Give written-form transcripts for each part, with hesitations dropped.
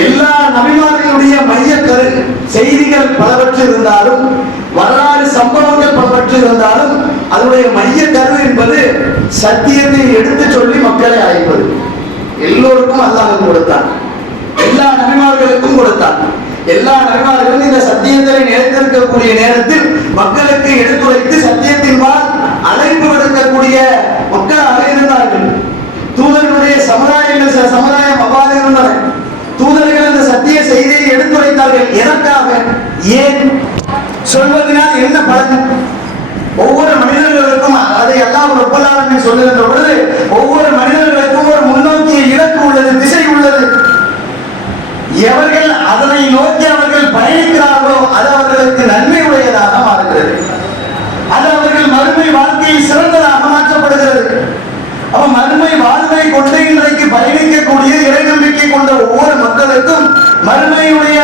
எல்லா நபிமார்களுடைய மைய கரு செய்திகள் பலவற்று இருந்தாலும், வரலாறு சம்பவங்கள் பலவற்று இருந்தாலும், அதனுடைய மைய கரு என்பது சத்தியத்தை எடுத்து சொல்லி மக்களை அழைப்பது. எல்லோருக்கும் அல்லாஹ் கொடுத்தான், எல்லா நபிமார்களுக்கும் கொடுத்தான். எல்லா நபிமார்களும் இந்த சத்தியத்தை நிலைத்திருக்கக்கூடிய நேரத்தில் மக்களுக்கு எடுத்துரைத்து சத்தியத்தின்பால் அழைப்பு விடுக்கக்கூடிய மக்களாக இருந்தார்கள். தூதர்களுடைய சமுதாயங்கள், சில சமுதாயம் அவ்வாறு இருந்தன. தூதர்கள் இந்த சத்திய செய்தியை எடுத்துரைத்தார்கள். எதற்காக? ஏன் சொல்வதனால் என்ன பலன்? ஒவ்வொரு மனிதர்களுக்கும் அதை அல்லாஹ் ரப்பல் ஆலமீன் சொல்லுகின்ற பொழுது ஒவ்வொரு மனிதர்களுக்கும் ஒரு முன்னோக்கிய இலக்கு உள்ளது, திசை உள்ளது. எவர்கள் அதனை நோக்கி அவர்கள் பயணிக்கிறார்களோ அது அவர்களுக்கு நன்மை உடையதாக மாறுகிறது, அது அவர்கள் மறுமை வாழ்க்கையில் சிறந்ததாக மாற்றப்படுகிறது. அவ மறுமை வாழ்வை கொண்டு இன்றைக்கு பயணிக்கக்கூடிய இறை நம்பிக்கை கொண்ட ஒவ்வொரு மக்களுக்கும் மறுமையுடைய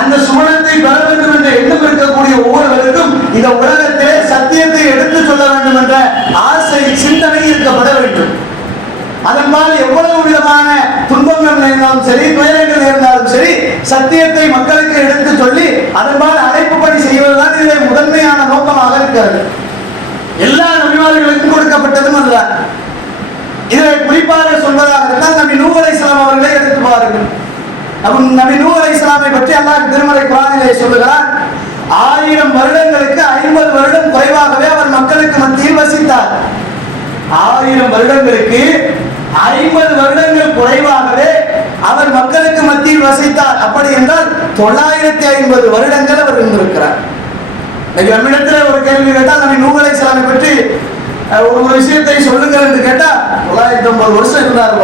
அந்த சுவனத்தை பெற வேண்டும் என்ற எண்ணம் இருக்கக்கூடிய ஒவ்வொருவருக்கும் இந்த உலகத்திலே சத்தியத்தை எடுத்து சொல்ல வேண்டும் என்ற ஆசை, சிந்தனை இருக்கப்பட வேண்டும். அதன்பால் எவ்வளவு விதமான துன்பங்கள் நேர்ந்தாலும் சரி, துயரங்கள் நேர்ந்தாலும் சரி, சத்தியத்தை மக்களுக்கு எடுத்து சொல்லி அதன்பால் அழைப்பு பணி செய்வதுதான் இதிலே முதன்மையான நோக்கமாக இருக்கிறது. எல்லா நபிமார்களுக்கும் கொடுக்கப்பட்டதும் அதுதான். இதை குறிப்பாக சொல்வதாக இருந்தால் நபி நூஹ் அலைஹிஸ்ஸலாம் அவர்களை எடுத்து பாருங்கள். நபி நூஹ் அலைஹிஸ்ஸலாமை பற்றி அல்லாஹ் திருமறை குர்ஆனிலே சொல்லுகிறார், 1000 வருடங்களுக்கு 50 வருடம் குறைவாகவே அவர் மக்களுக்கு மத்தியில் வசித்தார். 1000 வருடங்களுக்கு 50 வருடங்கள் குறைவாகவே அவர் மக்களுக்கு மத்தியில் வசித்தார். அப்படி என்றால் 950 வருடங்கள் அவர் இருந்திருக்கிறார். நம்மிடத்தில் ஒரு கேள்வி கேட்டால் நபி நூஹ் அலைஹிஸ்ஸலாமை பற்றி ஒரு விஷயத்தை சொல்லுங்கள் என்று கேட்டா 950 வருஷம் இருந்தார்.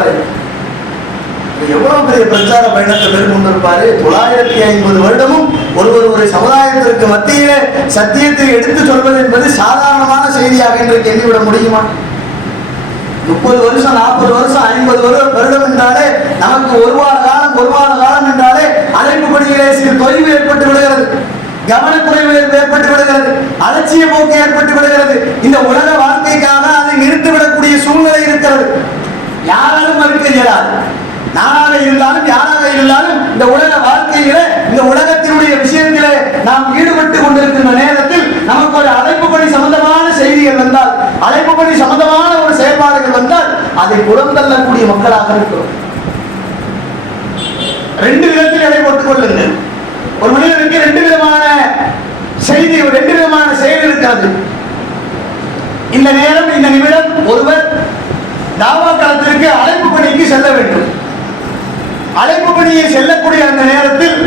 எவ்வளவு பெரிய பிரச்சார பயணத்தை மேற்கொண்டிருப்பாரு. 950 வருடமும் ஒரு சமுதாயத்திற்கு மத்தியிலே சத்தியத்தை எடுத்து சொல்வது என்பது சாதாரணமான செய்தியாக இன்றைக்கு எண்ணிவிட முடியுமா? 30 வருஷம், 40 வருஷம், 50 வருடம் என்றாலே நமக்கு ஒரு வார காலம் என்றாலே அழைப்பு பணியிலே சிறு தொய்வு ஏற்பட்டு விடுகிறது, கவனக்குறைவு ஏற்பட்டு விடுகிறது, அலட்சிய போக்கு ஏற்பட்டு விடுகிறது. இந்த உலக வாழ்க்கைக்காக அதை நிறுத்திவிடக்கூடிய சூழ்நிலை இருக்கிறது. யாராலும் மறுக்க இயலாது. நானாக இருந்தாலும் யாராக இருந்தாலும் இந்த உலக வாழ்க்கையில, இந்த உலகத்தினுடைய விஷயத்திலே நாம் ஈடுபட்டு கொண்டிருக்கின்ற நேரத்தில் நமக்கு ஒரு அழைப்பு பணி சம்பந்தமான செய்திகள் வந்தால், அழைப்பு பணி சம்பந்தமான ஒரு செயல்பாடுகள் வந்தால் அதை புறந்தள்ளக்கூடிய மக்களாக இருக்கிறோம். 2 விதத்தில் எடை போட்டுக் கொள்ளுங்கள். ஒரு மனிதனுக்கு 2 விதமான செய்தி, 2 விதமான செயல் இருக்கிறது. இந்த நேரம், இந்த நிமிடம் ஒருவர் தாவா களத்திற்கு அழைப்பு பணிக்கு செல்ல வேண்டும். அழைப்பு பணியை செல்லக்கூடிய அந்த நேரத்தில்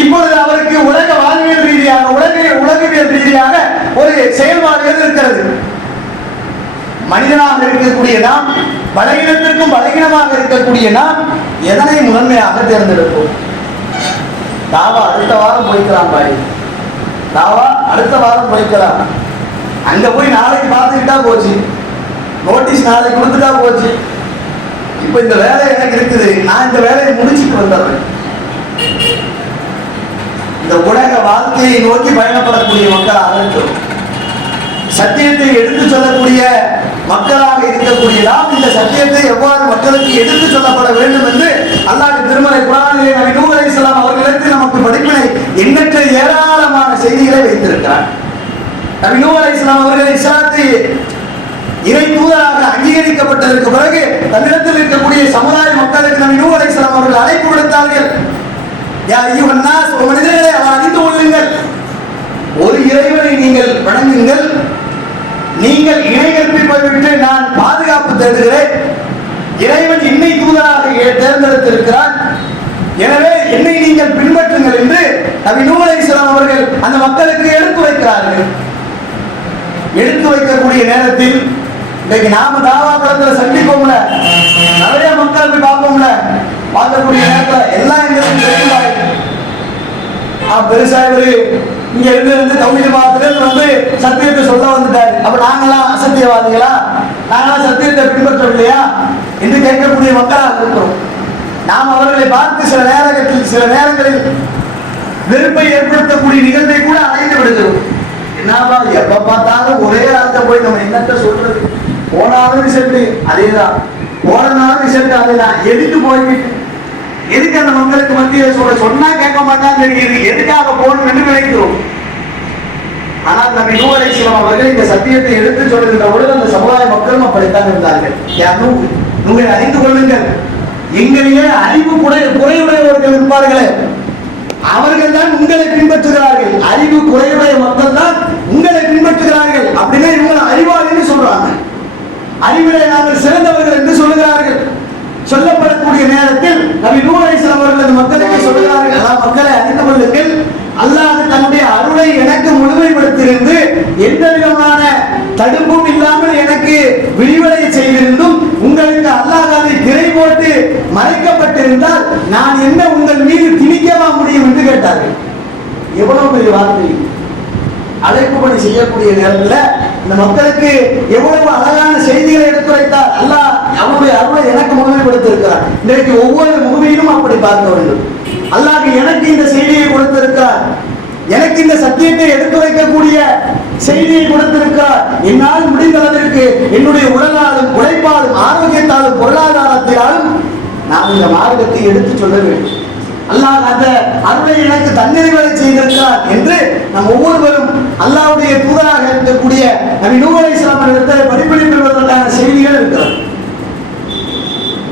இப்பொழுது அவருக்கு உலக வாழ்வியல் ரீதியாக, உலகவியல் ரீதியாக ஒரு செயல்பாடுகள் இருக்கிறது. மனிதனாக இருக்கக்கூடிய நாம், பலகீனத்திற்கும் பலகீனமாக இருக்கக்கூடிய நாம் எதனை முதன்மையாக தேர்ந்தெடுப்போம்? தாவா அடுத்த வாரம் போய்க்கலாம் பாய், தாவா அடுத்த வாரம் போய்க்கலாம். அங்க போய் நாளைக்கு பார்த்துக்கிட்டா போச்சு, நோட்டீஸ் நாளைக்கு கொடுத்துட்டா போச்சு. இப்ப இந்த வேலை எனக்கு இருக்குது, நான் இந்த வேலையை முடிச்சுட்டு வந்துடுறேன். இந்த உலக வாழ்க்கையை நோக்கி பயணப்படக்கூடிய மக்களாக இருக்கிறோம். சத்தியத்தை எடுத்து சொல்லக்கூடிய மக்களாக இருக்கக்கூடிய நாம் இந்த சத்தியத்தை எவ்வாறு மக்களுக்கு எடுத்து சொல்லப்பட வேண்டும் என்று அல்லாஹ் திருமறை குர்ஆனிலே நபி நூஹ் அலைஹிஸ்ஸலாம் அவர்களுக்கு நமக்கு படிப்பினை எண்ணற்ற ஏராளமான செய்திகளை வைத்திருக்கிறார். நபி நூஹ் அலைஹிஸ்ஸலாம் அவர்கள் இஸ்லாத்தை இறை தூதராக அங்கீகரிக்கப்பட்டதற்கு பிறகு தன்னிடத்தில் இருக்கக்கூடிய சமுதாய மக்களுக்கு நபி நூஹ் அலைஹிஸ்ஸலாம் அவர்கள் அழைப்பு விடுத்தார்கள். யா அய்யுஹன் நாஸ், மனிதர்களே அறிந்து கொள்ளுங்கள், ஒரு இறைவனை நீங்கள் வணங்குங்கள், நீங்கள் இணை கற்பிப்பதை விட்டு நான் பாதுகாப்பு தேடுகிறேன். இறைவன் என்னை தூதராக தேர்ந்தெடுத்திருக்கிறான், எனவே என்னை நீங்கள் பின்பற்றுங்கள் என்று நபி நூஹ் அலைஹிஸ்ஸலாம் அவர்கள் அந்த மக்களுக்கு எடுத்து வைக்கிறார்கள். எடுத்து வைக்கக்கூடிய நேரத்தில் இன்னைக்கு நாம தாவா களத்துல சந்திப்போம்ல, நிறைய மக்கள் போய் பார்ப்போம்ல, பார்க்கக்கூடிய நேரத்தில் எல்லாம் எங்களுக்கு பெருசா இவரு இங்க இருந்து தௌஹீத் மார்க்கத்துல சத்தியத்தை சொல்ல வந்துட்டாரு, அப்ப நாங்கெல்லாம் அசத்தியவாதிகளா, நாங்களாம் சத்தியத்தை பின்பற்றவில்லையா என்று கேட்கக்கூடிய மக்களாக இருக்கிறோம். நாம் அவர்களை பார்த்து சில நேரங்களில் வெறுப்பை ஏற்படுத்தக்கூடிய நிகழ்வை கூட அடைந்து விடுகிறோம். என்னப்பா எப்ப பார்த்தாலும் ஒரே ஆள்கிட்ட போய் நம்ம என்னத்த சொல்றது, போனாலும் ரிசல்ட் அதேதான், போனாலும் ரிசல்ட் அதேதான், எதுக்கு போய்விட்டு எதுக்கு அந்த மக்களுக்கு மத்தியில் சொன்னா கேட்க மாட்டான்னு தெரியுது, எதுக்காக போகணும் என்று நினைக்கிறோம். ஆனால் நபி நூஹ் அலைஹிஸ்ஸலாம் அவர்கள் இந்த சத்தியத்தை எடுத்து சொல்லுகின்ற பொழுது அந்த சமுதாய மக்களும் அப்படித்தான் இருந்தார்கள். நூஹை அறிந்து கொள்ளுங்கள், எங்களிலே அறிவு குறையுடையவர்கள் இருப்பார்களே அவர்கள் தான் உங்களை பின்பற்றுகிறார்கள். அறிவு குறையுடைய மக்கள் தான் உங்களை பின்பற்றுகிறார்கள். அப்படின்னா இவங்க அறிவாளின்னு சொல்றாங்க, அறிவிலே நாங்கள் சிறந்தவர்கள் என்று சொல்லுகிறார்கள். சொல்லப்படக்கூடிய நேரத்தில் நபி நூஹ் அலைஹிஸ்ஸலாம் அவர்கள் அந்த மக்களுக்கு சொல்லுகிறார்கள், அதாவது மக்களை அறிந்து கொள்ளுங்கள், அல்லாஹ் தன்னுடைய அருளை எனக்கு முழுமைப்படுத்தியிருந்து எந்த விதமான தடுப்பும் இல்லாமல் எனக்கு விரிவடைய செய்திருந்தும் உங்களுக்கு அல்லாஹ் அதை திரை போட்டு மறைக்கப்பட்டிருந்தால் நான் என்ன உங்கள் மீது திணிக்கவா முடியும் என்று கேட்டார்கள். எவ்வளவு பெரிய வார்த்தை! அழைப்பு பணி செய்யக்கூடிய நேரத்தில் இந்த மக்களுக்கு எவ்வளவு அழகான செய்திகளை எடுத்துரைத்தார். அல்லாஹ் அவருடைய அருளை எனக்கு முழுமைப்படுத்தியிருக்கிறார். இன்றைக்கு ஒவ்வொரு முகமையிலும் அப்படி பார்க்க வேண்டும். அல்லாஹ் எனக்கு இந்த செய்தியை கொடுத்திருக்கிறார், எனக்கு இந்த சத்தியத்தை எடுத்துரைக்கக்கூடிய செய்தியை கொடுத்திருக்கிறார். என்னால் முடிந்த அளவிற்கு என்னுடைய உடலாலும் உழைப்பாலும் ஆரோக்கியத்தாலும் பொருளாதாரத்தினாலும் நான் இந்த மார்க்கத்தை எடுத்து சொல்ல வேண்டும். அல்லாஹ் அந்த அருளை எனக்கு தன்னிறைவரை செய்திருக்கிறார் என்று நம் ஒவ்வொருவரும் அல்லாஹ்வுடைய தூதராக இருக்கக்கூடிய நபி நூஹ் அலைஹிஸ்ஸலாம் அவர்களிடத்தில் படிப்பினை பெறுவதற்கான செய்திகள் இருக்கிறது.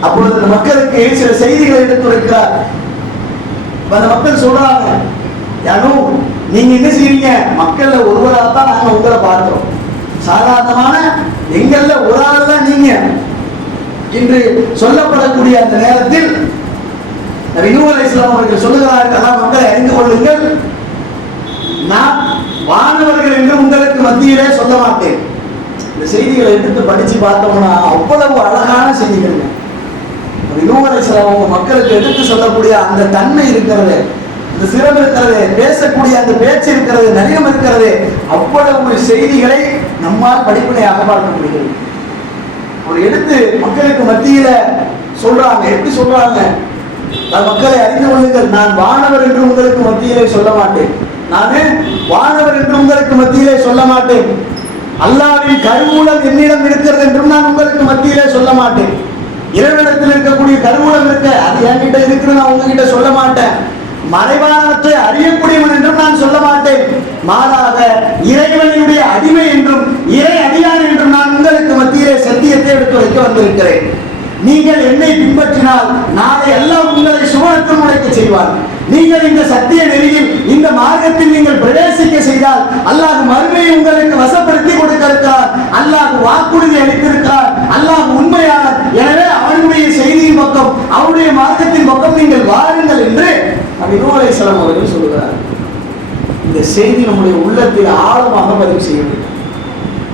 அப்பொழுது மக்களுக்கு சில செய்திகளை எடுத்துரைக்கிறார். அந்த மக்கள் சொல்றாங்க, யானோ நீங்க என்ன செய்றீங்க, மக்கள்ல ஒருவராக தான் நாங்க உங்களை பார்க்கிறோம், சாதாரணமான எங்கள்ல ஒரு ஆள் தான் நீங்க என்று சொல்லப்படக்கூடிய அந்த நேரத்தில் நபி நூஹ் அலைஹிஸ்ஸலாம் அவர்கள் சொல்லுகிறார்கள், அதான் மக்களை அறிந்து கொள்ளுங்கள், நான் வானவர்கள் என்று உங்களுக்கு மத்தியிலே சொல்ல மாட்டேன். இந்த செய்திகளை எடுத்து படிச்சு பார்த்தோம்னா அவ்வளவு அழகான செய்திகள். நபி நூஹ் அலைஹிஸ்ஸலாம் அவங்க மக்களுக்கு எடுத்து சொல்லக்கூடிய அந்த தன்மை இருக்கிறது, அந்த சிறப்பு இருக்கிறது, பேசக்கூடிய அந்த பேச்சு இருக்கிறது, நளினம் இருக்கிறது, அவ்வளவு செய்திகளை நம்மால் படிப்பினையாக பார்க்க முடிகிறது. ஒரு எடுத்து மக்களுக்கு மத்தியில சொல்றாங்க. எப்படி சொல்றாங்க, மக்களை அறிந்து கொள்ளுங்கள், நான் வானவர் என்று உங்களுக்கு மத்தியிலே சொல்ல மாட்டேன், நானே வானவர் என்று உங்களுக்கு மத்தியிலே சொல்ல மாட்டேன், அல்லாஹ்வின் கருவூலம் என்னிடம் இருக்கிறது என்றும் நான் உங்களுக்கு மத்தியிலே சொல்ல மாட்டேன், இறைவனிடத்தில் இருக்கக்கூடிய கருவூலம் இருக்க அது என்கிட்ட இருக்கிறது நான் உங்ககிட்ட சொல்ல மாட்டேன், மறைவானவற்றை அறியக்கூடியவன் என்றும் நான் சொல்ல மாட்டேன், மாறாக இறைவனுடைய அடிமை என்றும் இறை அடியான் என்றும் நான் உங்களுக்கு மத்தியிலே சத்தியத்தை எடுத்து வைக்க வந்திருக்கிறேன். நீங்கள் என்னை பின்பற்றினால் நாளை அல்லாஹ் உங்களை சுவனத்தில் நுழைக்க செய்வார். நீங்கள் இந்த சத்திய நெறியில் இந்த மார்க்கத்தில் நீங்கள் பிரவேசிக்க செய்தால் அல்லாஹ் மறுமையை உங்களுக்கு வசப்படுத்தி கொடுக்க இருக்கிறார். அல்லாஹ் வாக்குறுதி அளித்திருக்கிறார். அல்லாஹ் உண்மையாளர். எனவே அவனுடைய செய்தியின் பக்கம் அவருடைய மார்க்கத்தின் பக்கம் நீங்கள் வாருங்கள் என்று நபி நூஹ் அலைஹிஸ்ஸலாம் அவர்கள் சொல்கிறார். இந்த செய்தி நம்முடைய உள்ளத்தில் ஆழமாக பதிவு செய்ய வேண்டும்.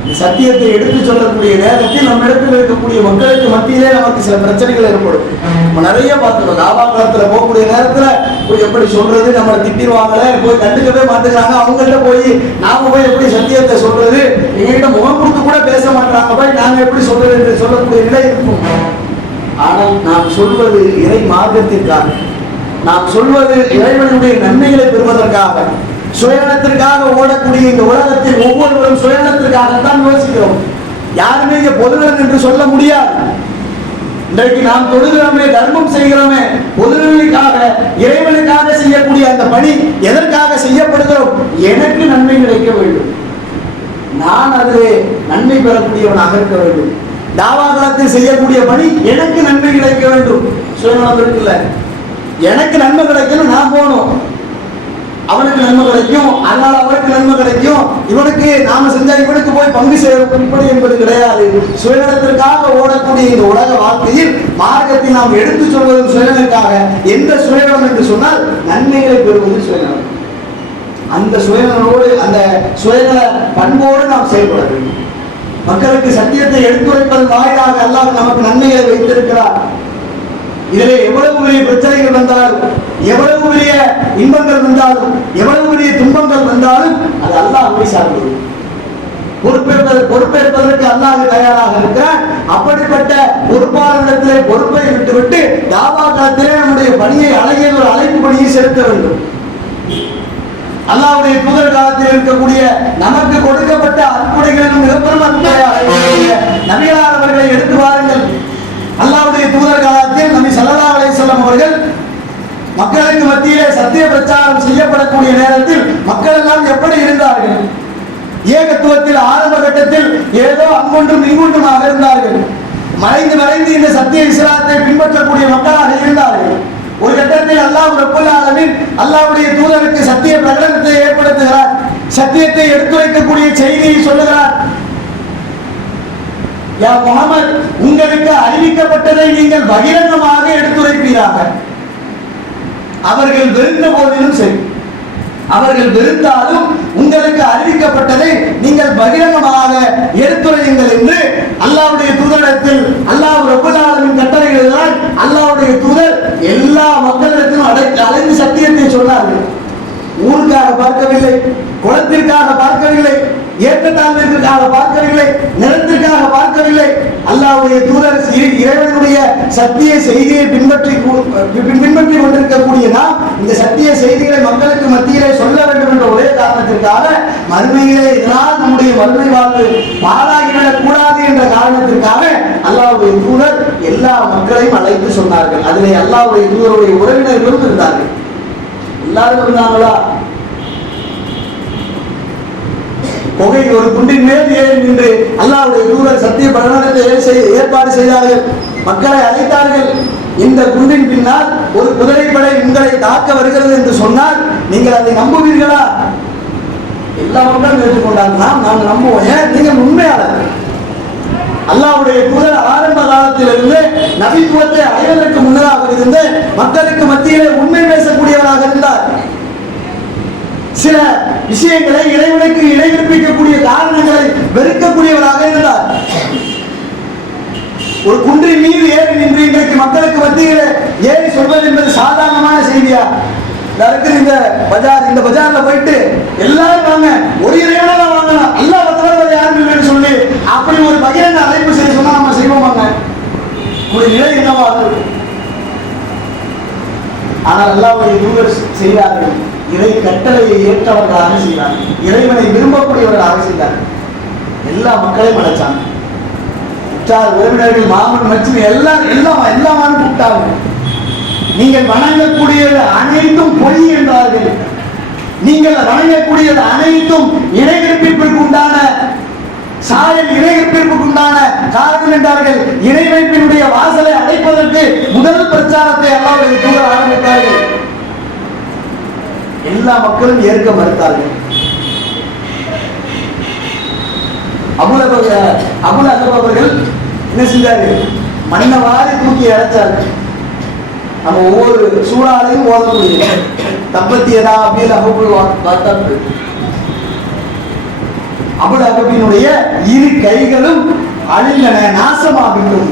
இந்த சத்தியத்தை எடுத்து சொல்லக்கூடிய நேரத்தில் நம்ம இடத்தில் இருக்கக்கூடிய மக்களுக்கு மத்தியிலே நமக்கு சில பிரச்சனைகள் ஏற்படும். நம்ம நிறைய பார்த்துக்கணும். தாவாக்களத்துல போகக்கூடிய நேரத்துல போய் எப்படி சொல்றது, நம்மளை திட்டிடுவாங்களே, போய் கண்டுக்கவே மாட்டேங்கிறாங்க, அவங்கள்ட்ட போய் நாம போய் எப்படி சத்தியத்தை சொல்றது, எங்ககிட்ட முகம் கொடுத்து கூட பேச மாட்டாங்க, போய் நாங்க எப்படி சொல்றது என்று சொல்லக்கூடிய நிலை இருக்கும். ஆனால் நாம் சொல்வது இறை மார்க்கத்திற்காக, நாம் சொல்வது இறைவனுடைய நன்மைகளை பெறுவதற்காக, சுயநலத்திற்காக ஓடக்கூடிய இந்த உலகத்தில் ஒவ்வொருவரும் சுயநலத்திற்காகத்தான் யோசிக்கிறோம். யாருமே இங்க பொதுநலன் என்று சொல்ல முடியாது. இன்றைக்கு நாம் தொழுகிறோமே, தர்மம் செய்கிறோமே, பொதுநலனுக்காக இறைவனுக்காக செய்யக்கூடிய அந்த பணி எதற்காக செய்யப்படுகிறோம்? எனக்கு நன்மை கிடைக்க வேண்டும், நான் அதிலே நன்மை பெறக்கூடியவனாக இருக்க வேண்டும். தாவாக்களத்தில் செய்யக்கூடிய பணி எனக்கு நன்மை கிடைக்க வேண்டும். சுயநலம் இருக்குல்ல, எனக்கு நன்மை கிடைக்கணும், நான் போகணும், அவனுக்கு நன்மை கிடைக்கும், அதனால அவனுக்கு நன்மை கிடைக்கும், இவனுக்கு நாம செஞ்சா இவனுக்கு போய் பங்கு சேரும், இப்படி என்பது கிடையாது. சுயநலத்திற்காக ஓடக்கூடிய இந்த உலக வாழ்க்கையில் மார்க்கத்தை நாம் எடுத்து சொல்வதும் சுயநலனுக்காக. எந்த சுயநலம் என்று சொன்னால் நன்மைகளை பெறுவது சுயநலம். அந்த சுயநலோடு அந்த சுயநல பண்போடு நாம் செயல்பட வேண்டும். மக்களுக்கு சத்தியத்தை எடுத்துரைப்பதன் வாயிலாக அல்லாஹ் நமக்கு நன்மைகளை வைத்திருக்கிறார். இதிலே எவ்வளவு பெரிய பிரச்சனைகள் வந்தாலும், எவ்வளவு பெரிய இன்பங்கள் வந்தாலும், எவ்வளவு பெரிய துன்பங்கள் வந்தாலும் அது அல்லாஹ்வை சார்ந்தது. பொறுப்பேற்பதற்கு அல்லாஹ் தயாராக இருக்கிறார். அப்படிப்பட்ட பொறுப்பாளரிடத்திலே பொறுப்பை விட்டுவிட்டு தாவா காலத்திலே நம்முடைய பணியை அழகிய ஒரு அழைப்பு பணியை செலுத்த வேண்டும். அல்லாஹ்வுடைய தூதர் காலத்தில் இருக்கக்கூடிய நமக்கு கொடுக்கப்பட்ட அற்புடைகளிலும் மிகப்பெரும் அற்புடையாக நபிகளார் அவர்களை எடுத்து வாருங்கள். அல்லாஹ்வுடைய தூதர் காலத்தில் நபி ஸல்லல்லாஹு அலைஹி வஸல்லம் அவர்கள் மக்களுக்கு மத்தியிலே சத்திய பிரச்சாரம் செய்யப்படக்கூடிய நேரத்தில் மக்கள் எல்லாம் எப்படி இருந்தார்கள்? ஏகத்துவத்தில் ஆரம்ப கட்டத்தில் ஏதோ அங்கொன்றும் இங்கொன்றுமாக இருந்தார்கள். மறைந்து மறைந்து இந்த சத்திய இஸ்லாத்தை பின்பற்றக்கூடிய மக்களாக இருந்தார்கள். ஒரு கட்டத்தில் அல்லாஹ் ரப்பல் ஆலமீன் அல்லாஹ்வுடைய தூதருக்கு சத்திய பிரகடனத்தை ஏற்படுத்துகிறார். சத்தியத்தை எடுத்துரைக்கக்கூடிய செய்தியை சொல்லுகிறார். யா முஹம்மத், உங்களுக்கு அறிவிக்கப்பட்டதை நீங்கள் பகிரங்கமாக எடுத்துரைப்பீராக. அவர்கள் வெறுந்த போதிலும் சரி, அவர்கள் வெறுத்தாலும் உங்களுக்கு அறிவிக்கப்பட்டதை நீங்கள் பகிரங்கமாக எடுத்துரையுங்கள் என்று அல்லாஹ்வுடைய தூதரிடத்தில் அல்லாஹ் ரப்பல் ஆலமீன் கட்டளையிடுகிறார். அல்லாஹ்வுடைய தூதர் எல்லா மக்களிடத்திலும் அழைந்து சத்தியத்தை சொன்னார்கள். ஊருக்காக பார்க்கவில்லை, குலத்திற்காக பார்க்கவில்லை, ஏற்றத்தாழ்விற்காக பார்க்கவில்லை, நிலத்திற்காக பார்க்கவில்லை. அல்லாஹ்வுடைய தூதர் இறைவனுடைய சத்திய செய்தியை பின்பற்றி கொண்டிருக்கக்கூடிய நாம் இந்த சத்திய செய்திகளை மக்களுக்கு மத்தியிலே சொல்ல வேண்டும் என்ற ஒரே காரணத்திற்காக, மறுமையிலே இதனால் நம்முடைய மறுமை வாழ்வு பாழாகிவிடக் கூடாது என்ற காரணத்திற்காக அல்லாஹ்வுடைய தூதர் எல்லா மக்களையும் அழைத்து சொன்னார்கள். அதிலே அல்லாஹ்வுடைய தூதருடைய உறவினர்களும் இருந்தார்கள். எல்லாரும் இருந்தாங்களா? புகை ஒரு குண்டின் மேல் ஏறி நின்று அல்லாஹ்வுடைய தூதர் சத்திய பிரகடனத்தை ஏற்பாடு செய்தார்கள். மக்களை அழைத்தார்கள். இந்த குண்டின் பின்னால் ஒரு குதிரைப்படை உங்களை தாக்க வருகிறது என்று சொன்னால் நீங்கள் அதை நம்புவீர்களா? எல்லா மக்களும் ஏற்றுக்கொண்டார்கள். நாம் நம்புவோம். ஏன்? நீங்கள் உண்மையாளர். அல்லாஹ்வுடைய தூதர் ஆரம்ப காலத்திலிருந்து நபித்துவத்தை அடைவதற்கு முன்னதாக இருந்து மக்களுக்கு மத்தியிலே உண்மை பேசக்கூடியவராக இருந்தார். சில விஷயங்களை இறைவனுக்கு இடைவிற்பிக்கக்கூடிய காரணங்களை வெறுக்கக்கூடியவராக இருந்தார். ஒரு குன்றின் மீது ஏறி நின்று இன்றைக்கு மக்களுக்கு மத்தியிலே ஏறி சொல்வது என்பது சாதாரணமான செய்தியா? இந்த பஜார், இந்த பஜார்ல போயிட்டு எல்லாரும் வாங்க, ஒரு இறைவனை தான் வாங்கணும், அல்லாஹ் தவிர யாரும் இல்லைன்னு சொல்லி அப்படி ஒரு பகிரங்க அழைப்பு செய்ய சொன்னா நம்ம செய்வோமாங்க? ஒரு நிலை என்னவாக இருக்கும்? ஆனால் அல்லாஹ்வுடைய தூதர் செய்தார்கள். இறை கட்டளையை ஏற்றவர்களாக செய்தார்கள். இறைவனை விரும்பக்கூடியவர்களாக செய்தார்கள். எல்லா மக்களையும் அழைச்சாங்க. உற்றார் உறவினர்கள், மாமன் மச்சின் எல்லாரும் கூப்பிட்டார்கள். நீங்கள் வணங்கக்கூடியது அனைத்தும் பொய் என்றார்கள். நீங்கள் வணங்கக்கூடியது அனைத்தும் இணைப்பிற்கு உண்டான சாயல், இணைப்பிற்கு உண்டான காரணம் என்றார்கள். இணை வைப்பினுடைய வாசலை அடைப்பதற்கு முதல் பிரச்சாரத்தை அல்லாஹ்வுடைய தூதர் ஆரம்பித்தார்கள். எல்லா மக்களும் ஏற்க மறுத்தார்கள். அபுல் அஹப் அவர்கள் என்ன செஞ்சார்கள்? மன்னவாரி தூக்கி அடைச்சார்கள். நம்ம ஒவ்வொரு சூழலையும் ஓதக்கூடிய தப்பத்தியதா அபுல் அஹப், அபுல் அஹபினுடைய இரு கைகளும் அழிந்தன, நாசமாகட்டும்.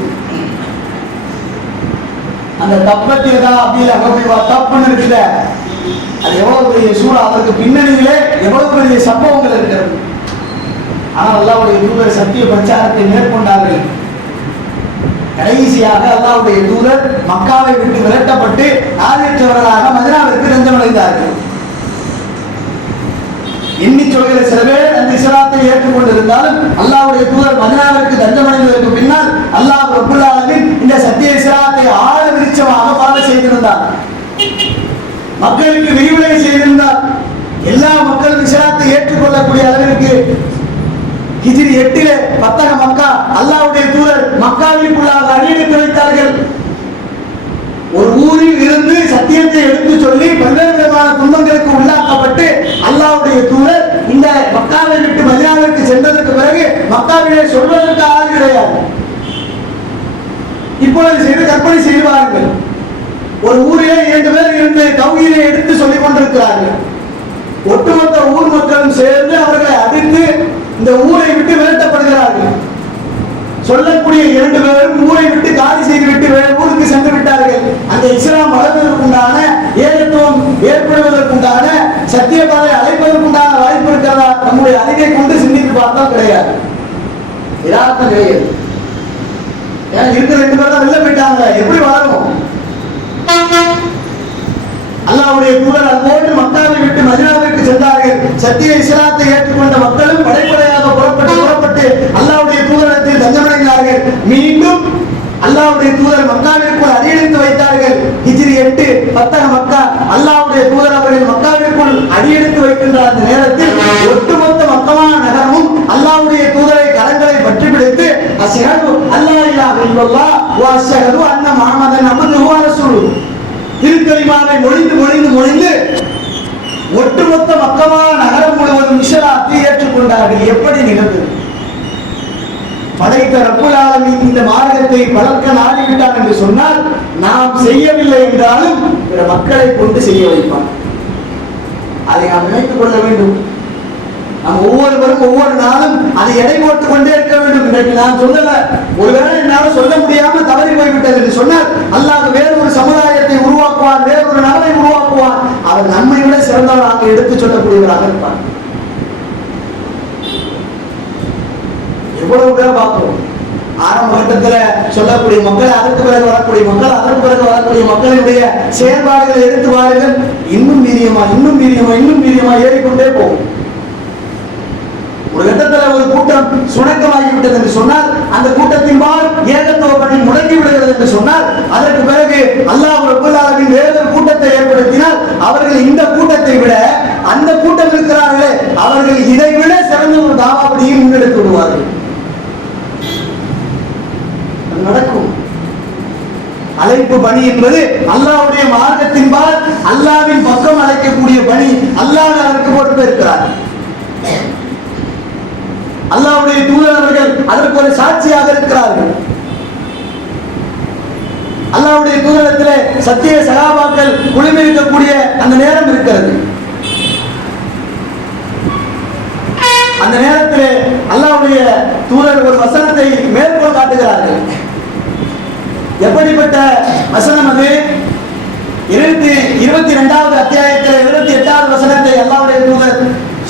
அந்த தப்பத்தியதா அபுல் அஹப் தப்புன்னு இருக்குல்ல, அது எவ்வளவு பெரிய சூழல், அதற்கு பின்னணியிலே எவ்வளவு பெரிய சம்பவங்கள் இருக்கிறது. ஆனால் அல்லாஹ்வுடைய தூதர் சத்திய பிரச்சாரத்தை மேற்கொண்டார்கள். கடைசியாக அல்லாஹ்வுடைய தூதர் மக்காவை விட்டு விரட்டப்பட்டு ஆதரவற்றவர்களாக மதீனாவிற்கு தஞ்சமடைந்தார்கள். எண்ணி சொல்கிற சில பேர் அந்த இஸ்லாத்தை ஏற்றுக்கொண்டிருந்தாலும் அல்லாஹ்வுடைய தூதர் மதீனாவிற்கு தஞ்சமடைந்ததற்கு பின்னால் அல்லாஹ் ரப்பல் ஆலமீன் இந்த சத்திய இஸ்லாத்தை ஆழ விருட்சமாக பாட செய்திருந்தார். மக்களுக்கு விரிவுரை செய்திருந்தார். எல்லா மக்களும் இஸ்லாத்தை ஏற்றுக்கொள்ளக்கூடிய அளவிற்கு ஹிஜ்ரி 8 பத்தக மக்கா அல்லாஹ்வுடைய தூதர் மக்காவிற்குள்ளாக அடியெடுத்து வைத்தார்கள். ஒரு ஊரில் இருந்து சத்தியத்தை எடுத்து சொல்லி பல்வேறு விதமான துன்பங்களுக்கு உள்ளாக்கப்பட்டு அல்லாஹ்வுடைய தூதர் இந்த மக்காவை விட்டு மதீனாவிற்கு சென்றதற்கு பிறகு மக்காவிலே சொல்வதற்கு ஆள் கிடையாது. இப்பொழுது செய்து கற்பனை செய்வார்கள். ஒரு ஊரிலே 2 பேர் இருந்து தௌஹீதை எடுத்து சொல்லிக் கொண்டிருக்கிறார்கள். ஒட்டுமொத்த ஊர் மக்களும் சேர்ந்து அவர்களை அடித்து இந்த ஊரை விட்டு விரட்டப்படுகிறார்கள். சொல்லக்கூடிய 2 பேரும் ஊரை விட்டு காலி செய்துவிட்டு வேறு ஊருக்கு சென்று விட்டார்கள். அந்த இஸ்லாம் வளர்வதற்குண்டான, ஏகத்துவம் ஏற்படுவதற்குண்டான, சத்தியபாதை அழைப்பதற்குண்டான வாய்ப்பு இருக்கிறதா? நம்முடைய அறிவை கொண்டு சிந்தித்து பார்த்தா கிடையாது. யதார்த்தம் கிடையாது. ஏன்னா இருக்கிற 2 பேர் தான் வெளில போயிட்டாங்க, எப்படி வளரும்? அல்லாஹ்வுடைய தூதர் அதோடு மக்காவை விட்டு மதீனாவிற்கு சென்றார்கள். சத்திய இஸ்லாத்தை ஏற்றுக்கொண்ட மக்களும் படைப்படையாக புறப்பட்டு அல்லாஹ்வுடைய தூதரிடத்தில் தஞ்சமடைந்தார்கள். மீண்டும் அல்லாஹ்வுடைய தூதர் மக்காவிற்குள் அடியெடுத்து வைத்தார்கள். ஹிஜ்ரி 8 10 மக்கா. அல்லாஹ்வுடைய தூதர் அவர்கள் மக்காவிற்குள் அடியெடுத்து வைக்கின்ற அந்த நேரத்தில் ஒட்டுமொத்த மக்கமான நகரமும் அல்லாஹ்வுடைய தூதரை கரங்களை பற்றி பிடித்து அஷ்ஹது அல்லா இலாஹ இல்லல்லாஹ் வ அஷ்ஹது அன்ன முஹம்மதன் அப்துஹு வ ரசூலுஹு திருக்கலிமாவை மொழிந்து ஒட்டுமொத்த மக்கமான நகரம் முழுவதும் இஸ்லாத்தை ஏற்றுக்கொண்டார்கள். எப்படி நிகழ்ந்தது? படைத்த ரப்புல் ஆலமீன் இந்த மார்க்கத்தை வளர்க்க நாடிவிட்டார் என்று சொன்னால் நாம் செய்யவில்லை என்றாலும் பிற மக்களை கொண்டு செய்ய வைப்பார். அதை நாம் நினைத்துக் கொள்ள வேண்டும். நாம் ஒவ்வொருவரும் ஒவ்வொரு நாளும் அதை எடை போட்டுக் கொண்டே இருக்க வேண்டும். இன்றைக்கு நான் சொல்லல, ஒருவேளை என்னால் சொல்ல முடியாம தவறி போய்விட்டது என்று சொன்னால் அல்லாஹ் வேறொரு சமுதாயத்தை உருவாக்குவான், வேறொரு நபரை உருவாக்குவான். அவர் நம்மை விட சிறந்தவராக எடுத்துச் சொல்லக்கூடியவராக இருப்பார். எவ்வளவு பேர் பார்க்கிறோம். ஆரம்ப கட்டத்தில் சொல்லக்கூடிய மக்கள், அதற்கு பிறகு வரக்கூடிய மக்கள், அதற்கு பிறகு வரக்கூடிய மக்களுடைய செயல்பாடுகளை எடுத்து வாருங்கள். இன்னும் வீரியமா ஏறிக்கொண்டே போகும். ஒரு கட்டத்தில் ஒரு கூட்டம் சுணக்கமாகிவிட்டது என்று சொன்னால் அந்த கூட்டத்தின் பால் ஏகத்துவ பணி முடங்கி விடுகிறது என்று சொன்னால் அதற்கு பிறகு அல்லாஹ் ரப்பல் ஆலமீன் வேறொரு கூட்டத்தை ஏற்படுத்தினால் அவர்கள் இந்த கூட்டத்தை விட அந்த கூட்டம் இருக்கிறார்களே அவர்கள் இதை விட சிறந்த ஒரு தாவாபடியை முன்னெடுத்து விடுவார்கள். நடக்கும். அழைப்பு பணி என்பது அல்லாஹ்வுடைய மார்க்கத்தின்பால் அல்லாஹ்வின் பக்கம் அழைக்கக்கூடிய பணி. அல்லாஹ் அதற்கு பொறுப்பேற்கிறார். அல்லாஹ்வுடைய தூதர் அவர்கள் அதற்கு ஒரு சாட்சியாக இருக்கிறார்கள். அல்லாஹ்வுடைய தூதரத்திலே சத்திய சகாபாக்கள் குழுமி இருக்கக்கூடிய அந்த நேரம் இருக்கிறது. அந்த நேரத்திலே அல்லாஹ்வுடைய தூதர் ஒரு வசனத்தை மேற்கோள் காட்டுகிறார்கள். எப்படிப்பட்ட வசனம் அது? 22வது அத்தியாயத்தில் 28வது வசனத்தை அல்லாஹ்வுடைய தூதர்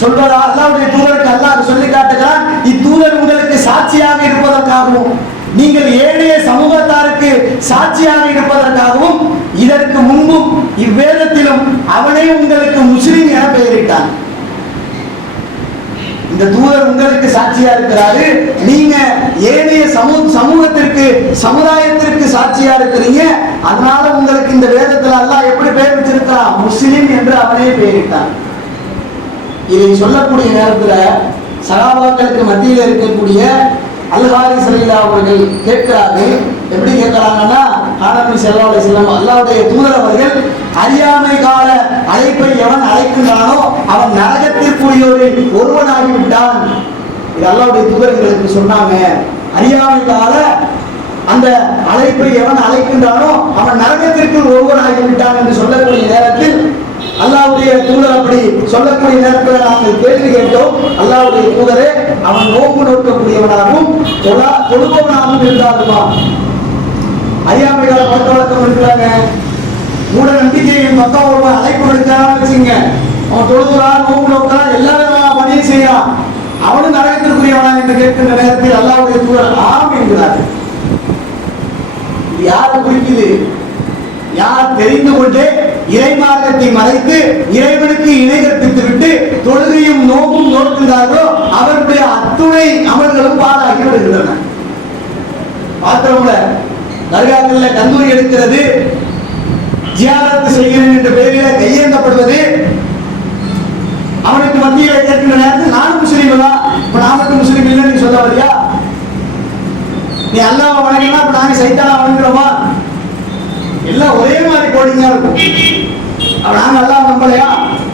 சொல்றார். அல்லாஹ்வுடைய தூதருக்கு அல்லாஹ் சொல்லி காட்டுகிறான், இத்தூதர் உங்களுக்கு சாட்சியாக இருப்பதற்காகவும் நீங்கள் ஏழைய சமூகத்தாருக்கு சாட்சியாக இருப்பதற்காகவும் இதற்கு முன்பும் இவ்வேதத்திலும் அவனே உங்களுக்கு முஸ்லிம் என பெயரிட்டான். இந்த தூதர் உங்களுக்கு சாட்சியா இருக்கிறாரு. நீங்க ஏழைய சமூகத்திற்கு சமுதாயத்திற்கு சாட்சியா இருக்கிறீங்க. அதனால உங்களுக்கு இந்த வேதத்துல அல்லாஹ் எப்படி பெயர் வச்சிருக்கிறான்? முஸ்லிம் என்று அவனே பெயரிட்டான். இதை சொல்லக்கூடிய நேரத்துல சகாபாக்களுக்கு மத்தியில் இருக்கக்கூடிய அல்ஹாரிஸ் ரலியல்லாஹு அவர்கள் கேட்கிறார்கள். எப்படி கேட்கிறாங்கன்னா, நபி ஸல்லல்லாஹு அலைஹி வஸல்லம் அல்லாஹ்வுடைய தூதர் அவர்கள் அறியாமை கால அழைப்பை எவன் அழைக்கின்றானோ அவன் நரகத்திற்குரியவரில் ஒருவனாகி விட்டான். இது அல்லாஹ்வுடைய தூதர்களுக்கு சொன்னாங்க. அறியாமை கால அந்த அழைப்பை எவன் அழைக்கின்றானோ அவன் நரகத்திற்கு ஒருவனாகி விட்டான் என்று சொல்லக்கூடிய நேரத்தில் அல்லாஹ்வுடைய தூதர் அப்படி சொல்லக்கூடிய நேரத்தில் நாங்கள் கேள்வி கேட்டோம். அல்லாஹ்வுடைய தூதரே, அவன் நோன்பு நோக்கக்கூடியவனாகவும் தொழுபவனாகவும் இருந்தாலுமா? அறியாமைகளை பழக்க வழக்கம் இருக்கிறாங்க. மூட நம்பிக்கையின் பக்கம் ஒரு அழைப்பு எடுக்கிறான்னு வச்சுங்க, அவன் தொழுகிறான், நோன்பு நோக்கிறான், எல்லா விதமான பணியும் செய்யறான், அவனும் நரகத்திற்குரியவனா என்று கேட்கின்ற நேரத்தில் அல்லாஹ்வுடைய தூதர் ஆம் என்கிறார். யாரை குறிக்குது? யார் தெரிந்து கொண்டே இறை மார்க்கத்தை மறைத்து இறைவனுக்கு இணை கற்பித்து விட்டு தொழுகையும் நோக்கும் நோக்குகிறார்களோ அவருடைய அத்துணை அமல்களும் பாழாகி விடுகின்றன. பாத்திரம்ல தர்காக்களில் கந்தூரி எடுக்கிறது, ஜியாரத்து செய்கிறேன் என்ற பெயரில் கையேந்தப்படுவது, அவனுக்கு மத்தியில் கேட்கின்ற நேரத்தில் நானும் முஸ்லீம் தான், இப்ப நான் மட்டும் முஸ்லீம் இல்லைன்னு சொல்ல வரியா? நீ அல்லாஹ் வணங்கினா இப்ப நாங்க சைத்தானா வணங்குறோமா? எல்லாம் ஒரே மாதிரி கோடிங்கா இருக்கும். நாங்க அல்லாஹ் நம்பலையா?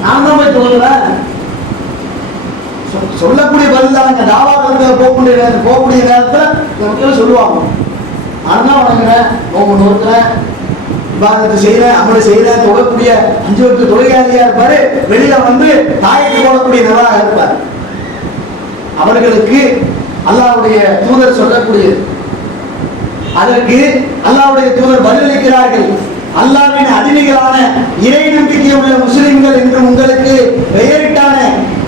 நான் தான் போய் சொல்லுறேன். சொல்லக்கூடிய பதில் தானங்க. தாவாக்களுக்கு போகக்கூடிய நேரத்தில் சொல்லுவாங்க, நான் தான் வணங்குறேன், நோம்பு நோக்குறேன், விவாதத்தை செய்யறேன், அமலை செய்யறேன், தொழக்கூடிய 5 வருஷத்து தொழிலாளியா இருப்பாரு. வெளியில வந்து தாயத்து போடக்கூடிய நபராக இருப்பார். அவர்களுக்கு அல்லாஹ்வுடைய தூதர் சொல்லக்கூடியது. அதற்கு அல்லாஹ்வுடைய தூதர் பதிலளிக்கிறார்கள். அல்லாஹ்வின் அடிமைகளான இறை நம்பிக்கை உள்ள முஸ்லிம்கள் என்று உங்களுக்கு பெயரிட்டான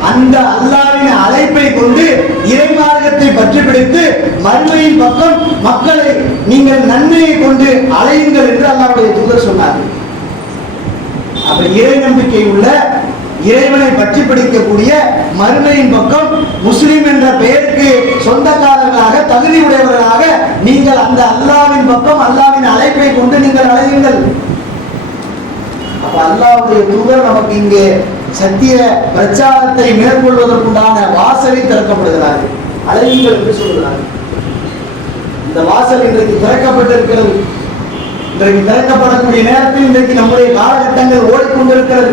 அந்த அல்லாஹ்வின் அழைப்பை கொண்டு இறை மார்க்கத்தை பற்றி பிடித்து மறுமையின் பக்கம் மக்களை நீங்கள் நன்மையை கொண்டு அழையுங்கள் என்று அல்லாஹ்வுடைய தூதர் சொன்னார்கள். அப்ப இறை நம்பிக்கை உள்ள இறைவனை பற்றி பிடிக்கக்கூடிய மறுமையின் பக்கம் முஸ்லிம் என்ற பெயருக்கு சொந்தக்காரர்களாக தகுதி உடையவர்களாக நீங்கள் அந்த அல்லாவின் பக்கம் அல்லாவின் அழைப்பை கொண்டு நீங்கள் அழையுங்கள். அப்ப அல்லாஹ்வுடைய தூதர் நமக்கு இங்கே சத்திய பிரச்சாரத்தை மேற்கொள்வதற்குண்டான வாசலை திறக்கப்படுகிறார்கள். அழையுங்கள் என்று சொல்கிறார்கள். இந்த வாசல் இன்றைக்கு திறக்கப்பட்டிருக்கிறது. இன்றைக்கு திறக்கப்படக்கூடிய நேரத்தில் இன்றைக்கு நம்முடைய காலகட்டங்கள் ஓடிக்கொண்டிருக்கிறது.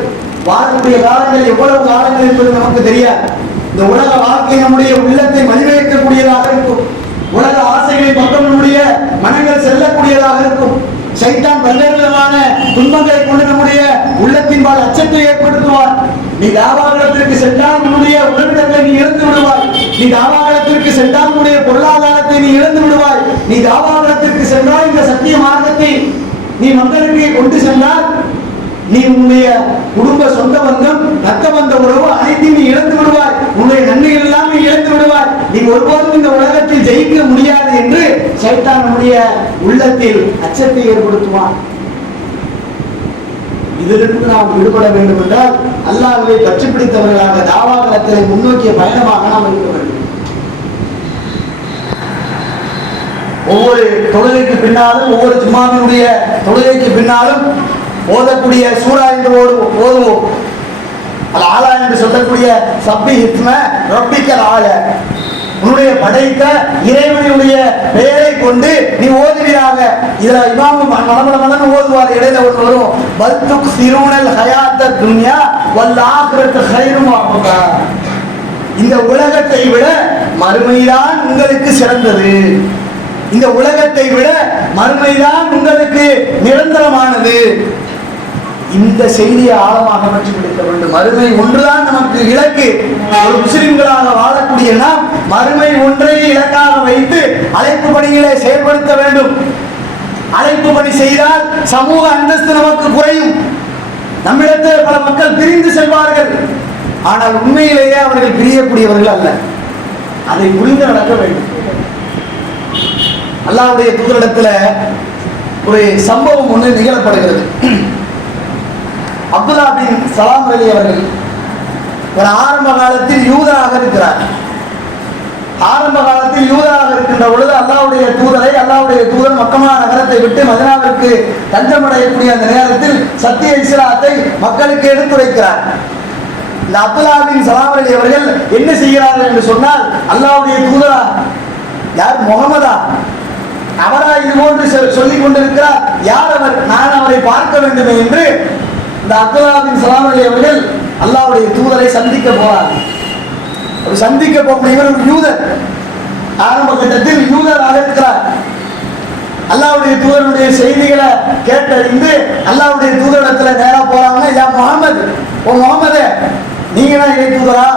வாழக்கூடிய காலங்கள் எவ்வளவு காலங்கள் என்பது நமக்கு தெரியாது. இந்த உலக வாழ்க்கை நம்முடைய உள்ளத்தை மதிவைக்கக்கூடியதாக இருக்கும். உலக ஆசைகளின் பக்கம் நம்முடைய மனங்கள் செல்லக்கூடியதாக இருக்கும். சைத்தான் பல்வேறு விதமான துன்பங்களை கொண்டு நம்முடைய உள்ளத்தின் பால் அச்சத்தை ஏற்படுத்துவார். நீ தாவாகலத்திற்கு சென்றால் உன்னுடைய உறவினர்களை நீ இழந்து விடுவாய். நீ தாவாகலத்திற்கு சென்றால் உன்னுடைய பொருளாதாரத்தை நீ இழந்து விடுவாய். நீ தாவாகலத்திற்கு சென்றால் இந்த சத்திய மார்க்கத்தை நீ மக்களுக்கு கொண்டு சென்றால் நீ உன்னுடைய குடும்ப சொந்த பந்தம் ரத்த பந்த உறவு அனைத்தையும் நீ இழந்து விடுவாய். உன்னுடைய நன்மைகள் எல்லாம் நீ இழந்து விடுவாய். நீ ஒருபோதும் இந்த உலகத்தில் ஜெயிக்க முடியாது என்று சைத்தான் நம்முடைய உள்ளத்தில் அச்சத்தை ஏற்படுத்துவான். இதிலிருந்து நாம் விடுபட வேண்டும் என்றால் அல்லாஹ்வை பற்றி பிடித்தவர்களாக தாவாகலத்தை முன்னோக்கிய பயணமாக நாம் இருக்க வேண்டும். ஒவ்வொரு தொழுகைக்கு பின்னாலும் ஒவ்வொரு ஜும்மாவினுடைய தொழுகைக்கு பின்னாலும் ஓதக்கூடிய சூரா என்று ஓதுவோம். அல் ஆலா என்று சொல்லக்கூடிய சப்பி ஹித்ம ரப்பிக்கல் ஆல, உன்னுடைய படைத்த இறைவனுடைய பெயரை கொண்டு நீ ஓதுவீராக. இதுல இமாம் மனமளமளன்னு ஓதுவார். இடையில ஒன்று வரும், பல்துக் சிறுனல் ஹயாத்த துன்யா வல் ஆகிரத்து ஹைரும் வஅபகா. இந்த உலகத்தை விட மறுமைதான் உங்களுக்கு சிறந்தது. இந்த உலகத்தை விட மறுமைதான் உங்களுக்கு நிரந்தரமானது. இந்த செய்தியை ஆழமாக பற்றி பிடிக்க வேண்டும். மறுமை ஒன்றுதான் நமக்கு இலக்கு. ஒரு முஸ்லிம்களாக வாழக்கூடிய நாம் மறுமை ஒன்றை இலக்காக வைத்து அழைப்பு பணிகளை செயல்படுத்த வேண்டும். அழைப்பு பணி செய்தால் சமூக அந்தஸ்து நமக்கு குறையும். நம்மிடத்தில் பல மக்கள் பிரிந்து செல்வார்கள். ஆனால் உண்மையிலேயே அவர்கள் பிரியக்கூடியவர்கள் அல்ல. அதை புரிந்து நடக்க வேண்டும். அல்லாஹ்வுடைய தூதரிடத்துல ஒரு சம்பவம் ஒன்று நிகழப்படுகிறது. அப்துல்லா பின் சலாம் அலி அவர்கள் ஒரு ஆரம்ப காலத்தில் யூதராக இருக்கிறார். ஆரம்ப காலத்தில் யூதராக இருக்கின்ற பொழுது அல்லாஹ்வுடைய தூதர் மக்கமா நகரத்தை விட்டு மதீனாவிற்கு தஞ்சமடையக்கூடிய அந்த நேரத்தில் சத்திய இஸ்லாத்தை மக்களுக்கு எடுத்துரைக்கிறார். இந்த அப்துல்லா பின் சலாம் அலி அவர்கள் என்ன செய்கிறார்கள் என்று சொன்னால், அல்லாஹ்வுடைய தூதரா யார், முகமதா அவரா இது போன்று சொல்லிக் கொண்டிருக்கிறார், யார் அவர், நான் அவரை பார்க்க வேண்டும் என்று இந்த அப்துல்லா பின் சலாம் அலி அவர்கள் அல்லாஹ்வுடைய தூதரை சந்திக்க போறார். சந்திக்க போகக்கூடிய ஒரு யூதர், ஆரம்ப கட்டத்தில் யூதராக இருக்கிறார். அல்லாஹ்வுடைய தூதருடைய செய்திகளை கேட்டறிந்து அல்லாஹ்வுடைய தூதரிடத்துல நேரா போறாங்க. யா முஹம்மது, ஓ முஹம்மதே, நீங்க தான் இறை தூதரா?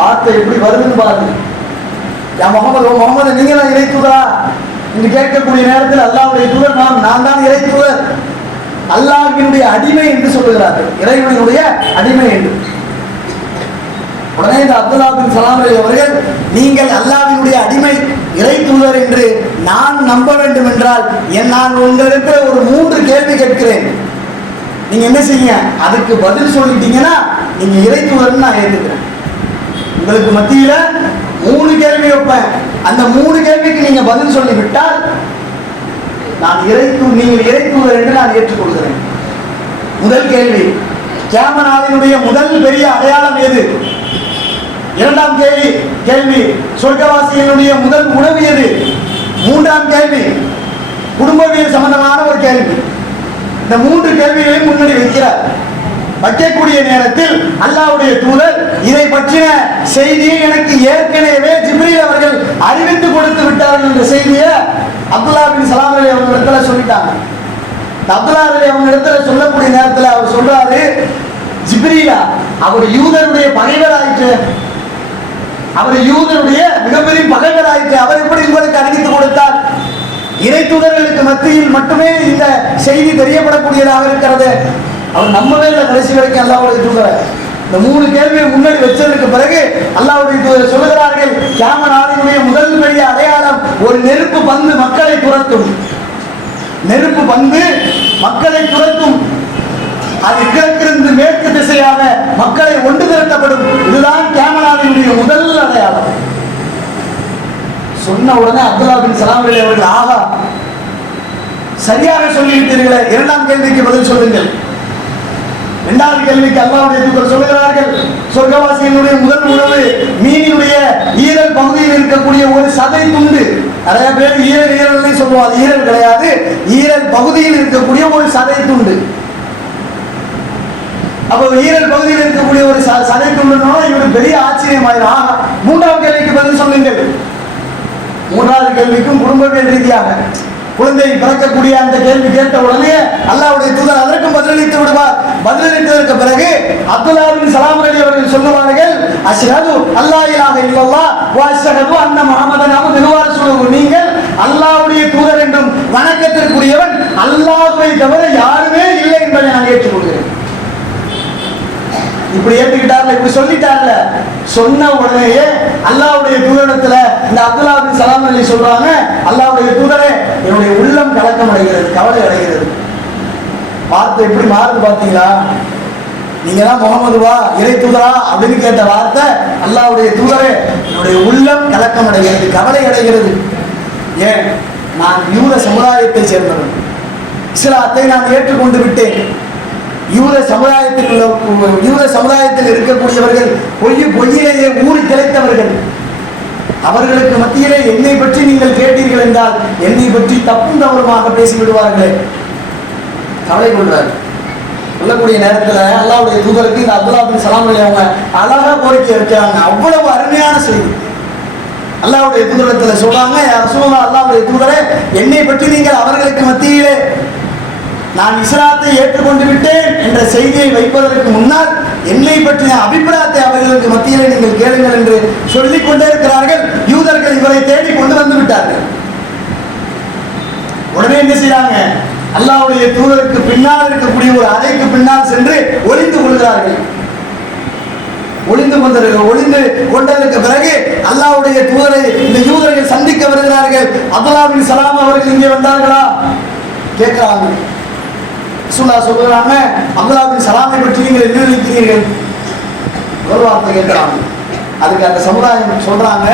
வார்த்தை எப்படி வருதுன்னு பாருங்க. யா முஹம்மது, ஓ முஹம்மது, நீங்க தான் இறை தூதரா என்று கேட்கக்கூடிய நேரத்தில் அல்லாஹ்வுடைய தூதர் நான் தான் இறை தூதர், அல்லாஹ்வினுடைய அடிமை என்று சொல்லுகிறார்கள். இறைவனுடைய அடிமை என்று. உடனே இந்த அப்துல்லா பின் சலாம் அலி அவர்கள், நீங்கள் அல்லாஹ்வினுடைய அடிமை, இறை தூதர் என்று நான் நம்ப வேண்டும் என்றால் நான் உங்களிடத்துல ஒரு 3 கேள்வி கேட்கிறேன். நீங்க என்ன செய்யுங்க, அதுக்கு பதில் சொல்லிட்டீங்கன்னா நீங்க இறை தூதர்னு நான் ஏற்றுக்கிறேன். உங்களுக்கு மத்தியில 3 கேள்வி வைப்பேன். அந்த 3 கேள்விக்கு நீங்க பதில் சொல்லிவிட்டால் நீங்கள் இறை தூதர் என்று நான் ஏற்றுக்கொள்கிறேன். முதல் கேள்வி, கியாம நாளினுடைய முதல் பெரிய அடையாளம் எது? இரண்டாம் கேள்வி, சொர்க்கவாசிகளுடைய முதல் உணவு எது? மூன்றாம் கேள்வி, குடும்பவியல் சம்பந்தமான ஒரு கேள்வி. இந்த 3 கேள்விகளையும் முன்னாடி வைக்கிறார். வைக்கக்கூடிய நேரத்தில் அல்லாஹ்வுடைய தூதர் இதை பற்றின செய்தியை எனக்கு ஏற்கனவே ஜிப்ரீல் அவர்கள் அறிவித்து கொடுத்து விட்டார்கள் என்ற செய்தியை அப்துல்லா பின் சலாம் அலி அவங்க இடத்துல சொல்லிட்டாங்க. அப்துல்லா அலி அவங்க இடத்துல சொல்லக்கூடிய நேரத்தில் அவர் சொல்றாரு, ஜிப்ரீலா அவர் யூதருடைய பகைவர் ஆயிற்று, அவர் யூதருடைய மிகப்பெரிய பகைவர் ஆயிற்று, அவர் எப்படி உங்களுக்கு அறிவித்து கொடுத்தார்? இறை தூதர்களுக்கு மத்தியில் மட்டுமே இந்த செய்தி தெரியப்படக்கூடியதாக இருக்கிறது. அவர் நம்பவே இல்லை கடைசி வரைக்கும் அல்லாஹ்வுடைய தூதரை. இந்த 3 கேள்வியை முன்னாடி வச்சதற்கு பிறகு அல்லாஹ்வுடைய தூதர் சொல்லுகிறார்கள், கியாம நாளினுடைய முதல் பெரிய அடையாளம் ஒரு நெருப்பு பந்து மக்களை துரத்தும். நெருப்பு பந்து மக்களை துரத்தும். அது கிழக்கிலிருந்து மேற்கு வரிசையாக மக்களை ஒன்று திரட்டப்படும். இதுதான் கியாமத்தினுடைய முதல் அடையாளம். சொன்ன உடனே அப்துல்லா பின் சலாம் அவர்கள் ஆகா சரியாக சொல்லிவிட்டீர்களே, இரண்டாம் கேள்விக்கு பதில் சொல்லுங்கள். இரண்டாவது கேள்விக்கு அல்லாஹ்வுடைய தூதர் சொல்லுகிறார்கள், சொர்க்கவாசிகளுடைய முதல் உணவு மீனினுடைய ஈரல் பகுதியில் இருக்கக்கூடிய ஒரு சதை துண்டு. நிறைய பேர் ஈரல் சொல்லுவோம், அது ஈரல் கிடையாது, ஈரல் பகுதியில் இருக்கக்கூடிய ஒரு சதை துண்டு. அப்போ ஈரல் பகுதியில் இருக்கக்கூடிய ஒரு சதை துண்டுனா இவருக்கு பெரிய ஆச்சரியமாயிரும். மூன்றாவது கேள்விக்கு பதில் சொல்லுங்கள். மூன்றாவது கேள்விக்கும் குடும்பவியல் ரீதியாக குழந்தை பிறக்கக்கூடிய அந்த கேள்வி கேட்ட உடனே அல்லாஹ்வுடைய தூதர் அதற்கும் பதிலளித்து விடுவார். பதிலளித்ததற்கு பிறகு அப்துல்லா பின் சலாம் அவர்கள் சொல்லுவார்கள், அஷ்ஹது அல்லா இலாஹ இல்லல்லாஹ் வ அஷ்ஹது அன்ன முஹம்மதன் அப்துஹு வ ரசூலுஹு. நீங்கள் அல்லாஹ்வுடைய தூதர் என்றும் வணக்கத்திற்குரியவன் அல்லாஹ்வை தவிர யாருமே இல்லை என்பதை நான் ஏற்றுக்கொள்கிறேன். இப்படி ஏற்றுக்கிட்டார்ல, இப்படி சொல்லிட்டார்ல, சொன்ன உடனேயே அல்லாஹ்வுடைய தூதரிடத்துல இந்த அப்துல்லா பின் சலாம் சொல்றாங்க, அல்லாஹ்வுடைய தூதரே என்னுடைய உள்ளம் கலக்கம் அடைகிறது, கவலை அடைகிறது. வார்த்தை எப்படி மாறுது பாத்தீங்களா? நீங்க தான் முகமதுவா இறை தூதரா அப்படின்னு கேட்ட வார்த்தை அல்லாஹ்வுடைய தூதரே என்னுடைய உள்ளம் கலக்கம் அடைகிறது, கவலை அடைகிறது. ஏன்? நான் யூத சமுதாயத்தை சேர்ந்தவன், இஸ்லாத்தை நான் ஏற்றுக்கொண்டு விட்டேன். யூத சமுதாயத்தில் இருக்கக்கூடியவர்கள் பொய்யிலேயே ஊறி திளைத்தவர்கள். அவர்களுக்கு மத்தியிலே என்னை பற்றி நீங்கள் கேட்டீர்கள் என்றால் என்னை பற்றி தப்பும் தவறுமாக பேசிவிடுவார்களே. கவலை கொள்வார். சொல்லக்கூடிய நேரத்தில் அல்லாஹ்வுடைய தூதருக்கு இந்த அப்துல்லா பின் சலாம் அவங்க அழகா கோரிக்கை வைக்கிறாங்க. அவ்வளவு அருமையான செய்தி. அல்லாஹ்வுடைய தூதரத்தில் சொல்றாங்க, ரசூலுல்லாஹ் அல்லாஹ்வுடைய தூதரே என்னை பற்றி நீங்கள் அவர்களுக்கு மத்தியிலே நான் இஸ்லாத்தை ஏற்றுக்கொண்டு விட்டேன் என்ற செய்தியை வைப்பதற்கு முன்னால் என்னை பற்றிய அபிப்பிராயத்தை அவர்களுக்கு மத்தியிலே நீங்கள் கேளுங்கள் என்று சொல்லிக் கொண்டே இருக்கிறார்கள். யூதர்கள் இவரை தேடி கொண்டு வந்து விட்டார்கள். உடனே என்ன செய்யறாங்க? அல்லாஹ்வுடைய தூதருக்கு பின்னால் இருக்கக்கூடிய ஒரு அறைக்கு பின்னால் சென்று ஒளிந்து கொள்கிறார்கள். ஒளிந்து கொண்டதற்கு பிறகு அல்லாஹ்வுடைய தூதரை இந்த யூதர்கள் சந்திக்க வருகிறார்கள். அப்துல்லா பின் சலாம் அவர்கள் இங்கே வந்தார்களா கேட்கிறாங்க. சொல்லுறாங்க, அப்துல்லா பின் சலாமை பற்றி நீங்கள் என்ன நினைக்கிறீர்கள்? ஒரு வார்த்தை கேட்கிறாங்க. அதுக்கு அந்த சமுதாயம் சொல்றாங்க,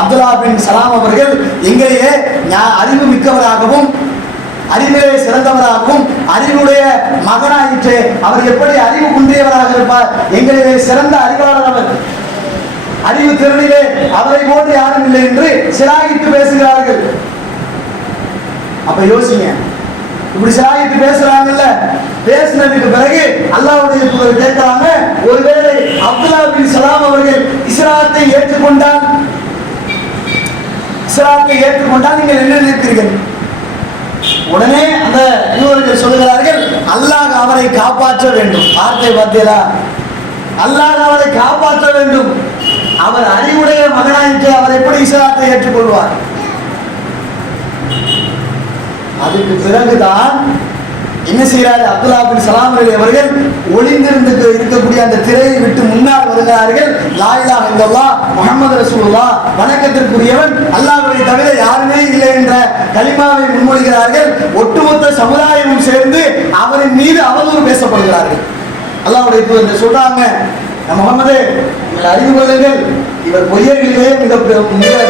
அப்துல்லா பின் சலாம் அவர்கள் எங்களையே அறிவு மிக்கவராகவும் அறிவிலே சிறந்தவராகவும் அறிவுடைய மகனாயிற்று அவர் எப்படி அறிவு குன்றியவராக இருப்பார்? எங்களிலே சிறந்த அறிவாளர் அவர், அறிவு திறனிலே அவரை போன்று யாரும் இல்லை என்று சிலாகித்து பேசுகிறார்கள். அப்ப யோசிங்க, இப்படி சிலாகித்து பேசுறாங்கல்ல, பேசினதுக்கு பிறகு அல்லாஹ்வுடைய தூதர் கேட்கிறாங்க, ஒருவேளை அப்துல்லா பின் சலாம் அவர்கள் இஸ்லாத்தை ஏற்றுக்கொண்டால் நீங்கள் என்ன நினைக்கிறீர்கள்? உடனே அந்த யூதர்கள் சொல்லுகிறார்கள், அல்லாஹ் அவரை காப்பாற்ற வேண்டும். வார்த்தை பார்த்தீங்களா? அல்லாஹ் அவரை காப்பாற்ற வேண்டும். அவர் அறிவுடைய மகனாயிற்று அவர் எப்படி இஸ்லாத்தை ஏற்றுக்கொள்வார்? அதுக்கு பிறகுதான் என்ன செய்யறாரு? அப்துல்லா பின் சலாம் அவர்கள் ஒளிந்திருந்து இருக்கக்கூடிய அந்த திரையை விட்டு முன்னால் வருகிறார்கள். லா இலாஹ இல்லல்லாஹ் முஹம்மது ரசூலுல்லாஹ், வணக்கத்திற்குரியவன் அல்லாஹ்வை தவிர யாருமே இல்லை என்ற கலிமாவை முன்மொழிகிறார்கள். ஒட்டுமொத்த சமுதாயமும் சேர்ந்து அவரின் மீது அவதூறு பேசப்படுகிறார்கள். அல்லாஹ்வுடைய தூதர் சொல்றாங்க, முகமது நீங்கள் அறிந்து கொள்ளுங்கள், இவர் பொய்யர்களிலேயே மிக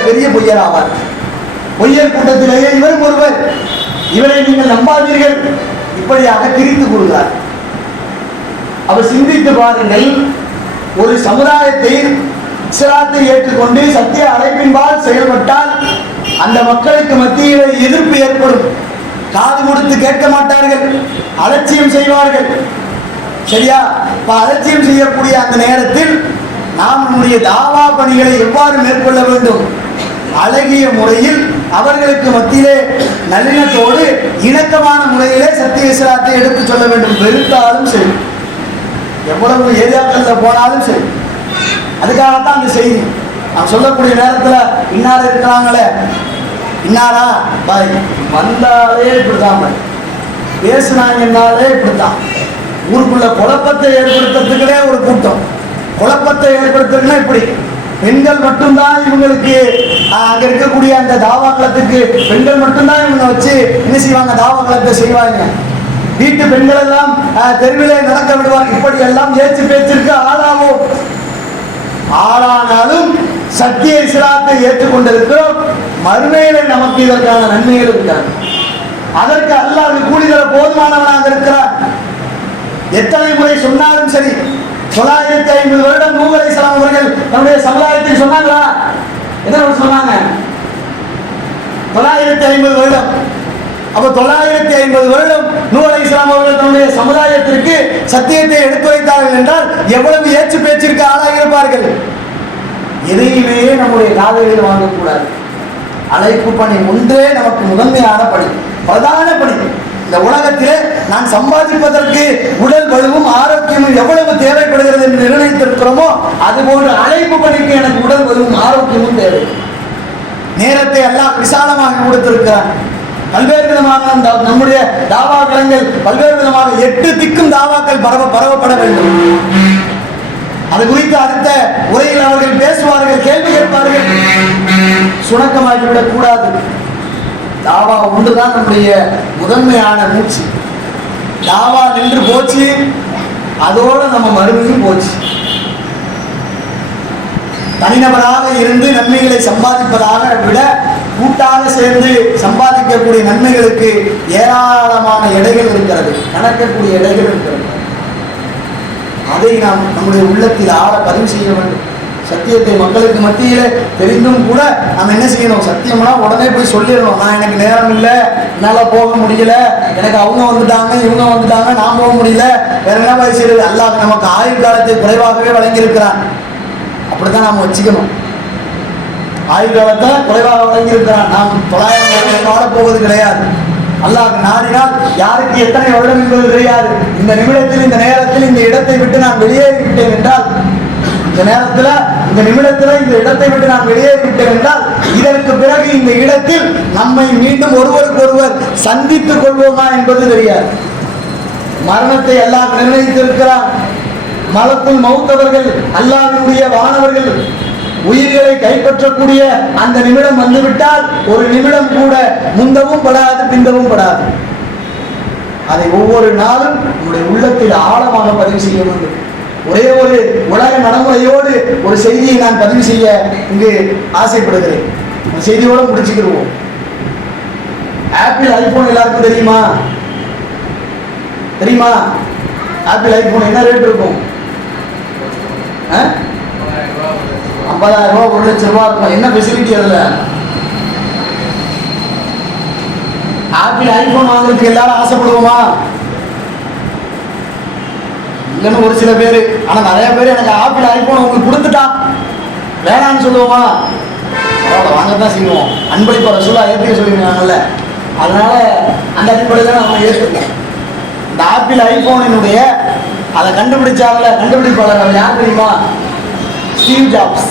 பெரிய பொய்யர் ஆவார். பொய்யர் கூட்டத்திலேயே இவரும் ஒருவர், இவரை நீங்கள் நம்பாதீர்கள், இப்படியாக திரித்து கொள்கிறார். அவர் சிந்தித்து பாருங்கள், ஒரு சமுதாயத்தை இஸ்லாத்தை ஏற்றுக்கொண்டு சத்திய அழைப்பின்பால் செயல்பட்டால் அந்த மக்களுக்கு மத்தியில் எதிர்ப்பு ஏற்படும். காது கொடுத்து கேட்க மாட்டார்கள், அலட்சியம் செய்வார்கள். சரியா? அலட்சியம் செய்யக்கூடிய அந்த நேரத்தில் நாம் நம்முடைய தாவா பணிகளை எவ்வாறு மேற்கொள்ள வேண்டும்? அழகிய முறையில் அவர்களுக்கு மத்தியிலே நல்லிணத்தோடு இணக்கமான முறையிலே சத்திய இஸ்லாத்தை எடுத்து சொல்ல வேண்டும். வெறுத்தாலும் சரி, எவ்வளவு ஏரியாக்கள்ல போனாலும் சரி. அதுக்காகத்தான் அந்த செய்தி நாம் சொல்லக்கூடிய நேரத்துல இன்னார் இருக்கிறாங்களே, இன்னாரா பாய் வந்தாலே இப்படிதான், பேசுனாங்கன்னாலே இப்படித்தான். ஊருக்குள்ள குழப்பத்தை ஏற்படுத்துறதுக்குனே ஒரு கூட்டம், குழப்பத்தை ஏற்படுத்துறதுன்னா இப்படி பெண்கள் மட்டும்தான் இவங்களுக்கு அங்க இருக்கக்கூடிய அந்த தாவாக்களத்துக்கு பெண்கள் மட்டும்தான் இவங்க வச்சு என்ன செய்வாங்க? தாவாக்களத்தை செய்வாங்க. வீட்டு பெண்கள் எல்லாம் தெருவிலே நடக்க விடுவார். இப்படி எல்லாம் ஏச்சு பேச்சிற்கு ஆளாவோம். ஆளானாலும் சத்திய இஸ்லாத்தை ஏற்றுக்கொண்டிருக்கிறோம். மறுமையிலே நமக்கு இதற்கான நன்மைகள் இருக்காது. அதற்கு அல்லாஹ் கூலி தர போதுமானவனாக இருக்கிறார். எத்தனை முறை சொன்னாலும் சரி. 950 வருடம் நூஹ் அலைஹிஸ்ஸலாம் அவர்கள் தன்னுடைய சமுதாயத்தில் சொன்னாங்களா? என்ன சொன்னாங்க? 950 வருடம். அப்ப 950 வருடம் நூஹ் அலைஹிஸ்ஸலாம் அவர்கள் தன்னுடைய சமுதாயத்திற்கு சத்தியத்தை எடுத்து வைத்தார்கள் என்றால் எவ்வளவு ஏச்சு பேச்சிற்கு ஆளாக இருப்பார்கள். எதையுமே நம்முடைய காதலில் வாங்கக்கூடாது. அழைப்பு பணி ஒன்றே நமக்கு முதன்மையான பணி, பிரதான பணி. இந்த உலகத்திலே நான் சம்பாதிப்பதற்கு உடல் வலுவும் ஆரோக்கியமும் எவ்வளவு தேவைப்படுகிறது என்று நிர்ணயித்திருக்கிறோமோ அதுபோன்று அழைப்பு பணிக்கு எனக்கு உடல் வலுவும் ஆரோக்கியமும் தேவை. நேரத்தை எல்லாம் விசாலமாக கொடுத்திருக்கிறான். பல்வேறு விதமாக நம்முடைய தாவா களங்கள் பல்வேறு விதமாக 8 திக்கும் தாவாக்கள் பரவப்பட வேண்டும். அது குறித்து அடுத்த உரையில் அவர்கள் பேசுவார்கள், கேள்வி கேட்பார்கள். சுணக்கமாகிவிடக் கூடாது. தாவா ஒன்றுதான் நம்முடைய முதன்மையான மூச்சு. தாவா நின்று போச்சு, அதோட நம்ம மறுமையும் போச்சு. தனிநபராக இருந்து நன்மைகளை சம்பாதிப்பதாக விட கூட்டாக சேர்ந்து சம்பாதிக்கக்கூடிய நன்மைகளுக்கு ஏராளமான எடைகள் இருக்கிறது, நடக்கக்கூடிய எடைகள் இருக்கிறது. அதை நாம் நம்முடைய உள்ளத்தில் ஆழ பதிவு செய்ய வேண்டும். சத்தியத்தை மக்களுக்கு மத்தியிலே தெரிந்தும் கூட நம்ம என்ன செய்யணும்? சத்தியம்னா உடனே போய் சொல்லிடணும். நான் எனக்கு நேரம் இல்லை, என்னால் போக முடியல, எனக்கு அவங்க வந்துட்டாங்க இவங்க வந்துட்டாங்க, நான் போக முடியல, வேற என்ன போய் செய்யுது? அல்லாஹ் நமக்கு ஆயுள் காலத்தை குறைவாகவே வழங்கியிருக்கிறான். அப்படித்தான் நாம் வச்சுக்கணும். ஆயுள் காலத்தை குறைவாக வழங்கியிருக்கிறான். நாம் 900 வருடம் வாழப்போவது கிடையாது. அல்லாஹ் நாடினால் யாருக்கு எத்தனை வருடம் என்பது தெரியாது. இந்த நிமிடத்தில், இந்த நேரத்தில், இந்த இடத்தை விட்டு நான் வெளியேறிவிட்டேன் என்றால், இந்த நேரத்தில், இந்த நிமிடத்தில், இந்த இடத்தை விட்டு நான் வெளியேறிவிட்டேன் என்றால், இதற்கு பிறகு இந்த இடத்தில் நம்மை மீண்டும் ஒருவருக்கொருவர் சந்தித்துக் கொள்வோமா என்பது தெரியாது. மரணத்தை அல்லாஹ் நிர்ணயித்திருக்கிறான். மலக்குல் மௌத்தவர்கள், அல்லாஹ்வுடைய வானவர்கள் உயிர்களை கைப்பற்றக்கூடிய அந்த நிமிடம் வந்துவிட்டால் ஒரு நிமிடம் கூட முந்தவும் படாது, பிந்தவும் படாது. அதை ஒவ்வொரு நாளும் நம்முடைய உள்ளத்தில் ஆழமாக பதிவு செய்ய வேண்டும். ஒரே ஒரு உலக நடைமுறையோடு ஒரு செய்தியை நான் பதிவு செய்ய இங்கு ஆசைப்படுகிறேன். அந்த செய்தியோடு முடிச்சுக்கிடுவோம். ஆப்பிள் ஐபோன் எல்லாருக்கும் தெரியுமா? தெரியுமா? ஆப்பிள் ஐபோன் என்ன ரேட் இருக்கும்? 50,000 ரூபாய், 1 லட்சம் ரூபாய் இருக்கும். என்ன ஃபெசிலிட்டி அதுல? ஆப்பிள் ஐபோன் வாங்குறதுக்கு எல்லாரும் ஆசைப்படுவோமா? இல்லைன்னு ஒரு சில பேர். ஆனா நிறைய பேர் எனக்கு ஆப்பிள் ஐபோன் உங்களுக்கு கொடுத்துட்டான் வேணான்னு சொல்லுவோமா? வாங்கத்தான் செய்வோம். அன்பளிப்பை ரசூலா ஏற்றுக்க சொல்லியிருக்காங்கல்ல, அதனால அந்த அடிப்படையில் நம்ம ஏற்றுக்கோம். இந்த ஆப்பிள் ஐபோனினுடைய அதை கண்டுபிடிப்பாளர் அவர் யார் தெரியுமா? Steve jobs.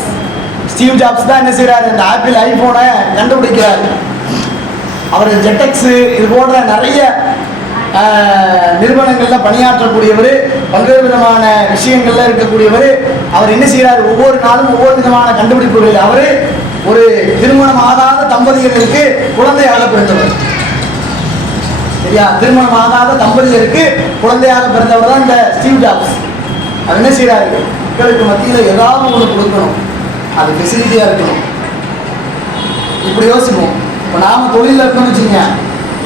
ஸ்டீவ் ஜாப்ஸ் தான் என்ன செய்யறாரு? இந்த ஆப்பிள் ஐபோனை கண்டுபிடிக்கிறாரு. அவர் ஜெட்டெக்ஸ் இது போன்ற நிறைய நிறுவனங்கள்ல பணியாற்றக்கூடியவர், பல்வேறு விதமான விஷயங்கள்ல இருக்கக்கூடியவர். அவர் என்ன செய்யறாரு? ஒவ்வொரு நாளும் ஒவ்வொரு விதமான கண்டுபிடிப்புகள். அவரு ஒரு திருமணம் ஆகாத தம்பதியர்களுக்கு குழந்தையாக பிறந்தவர். சரியா? திருமணம் ஆகாத தம்பதியருக்கு குழந்தையாக பிறந்தவர் தான் இந்த ஸ்டீவ் ஜாப்ஸ். அவர் என்ன செய்யறாரு? மக்களுக்கு மத்தியில் ஏதாவது ஒன்று கொடுக்கணும், அது ஃபெசிலிட்டியா இருக்கணும். இப்படி யோசிப்போம். இப்போ நாம தொழில இருக்கணும்னு வச்சுங்க,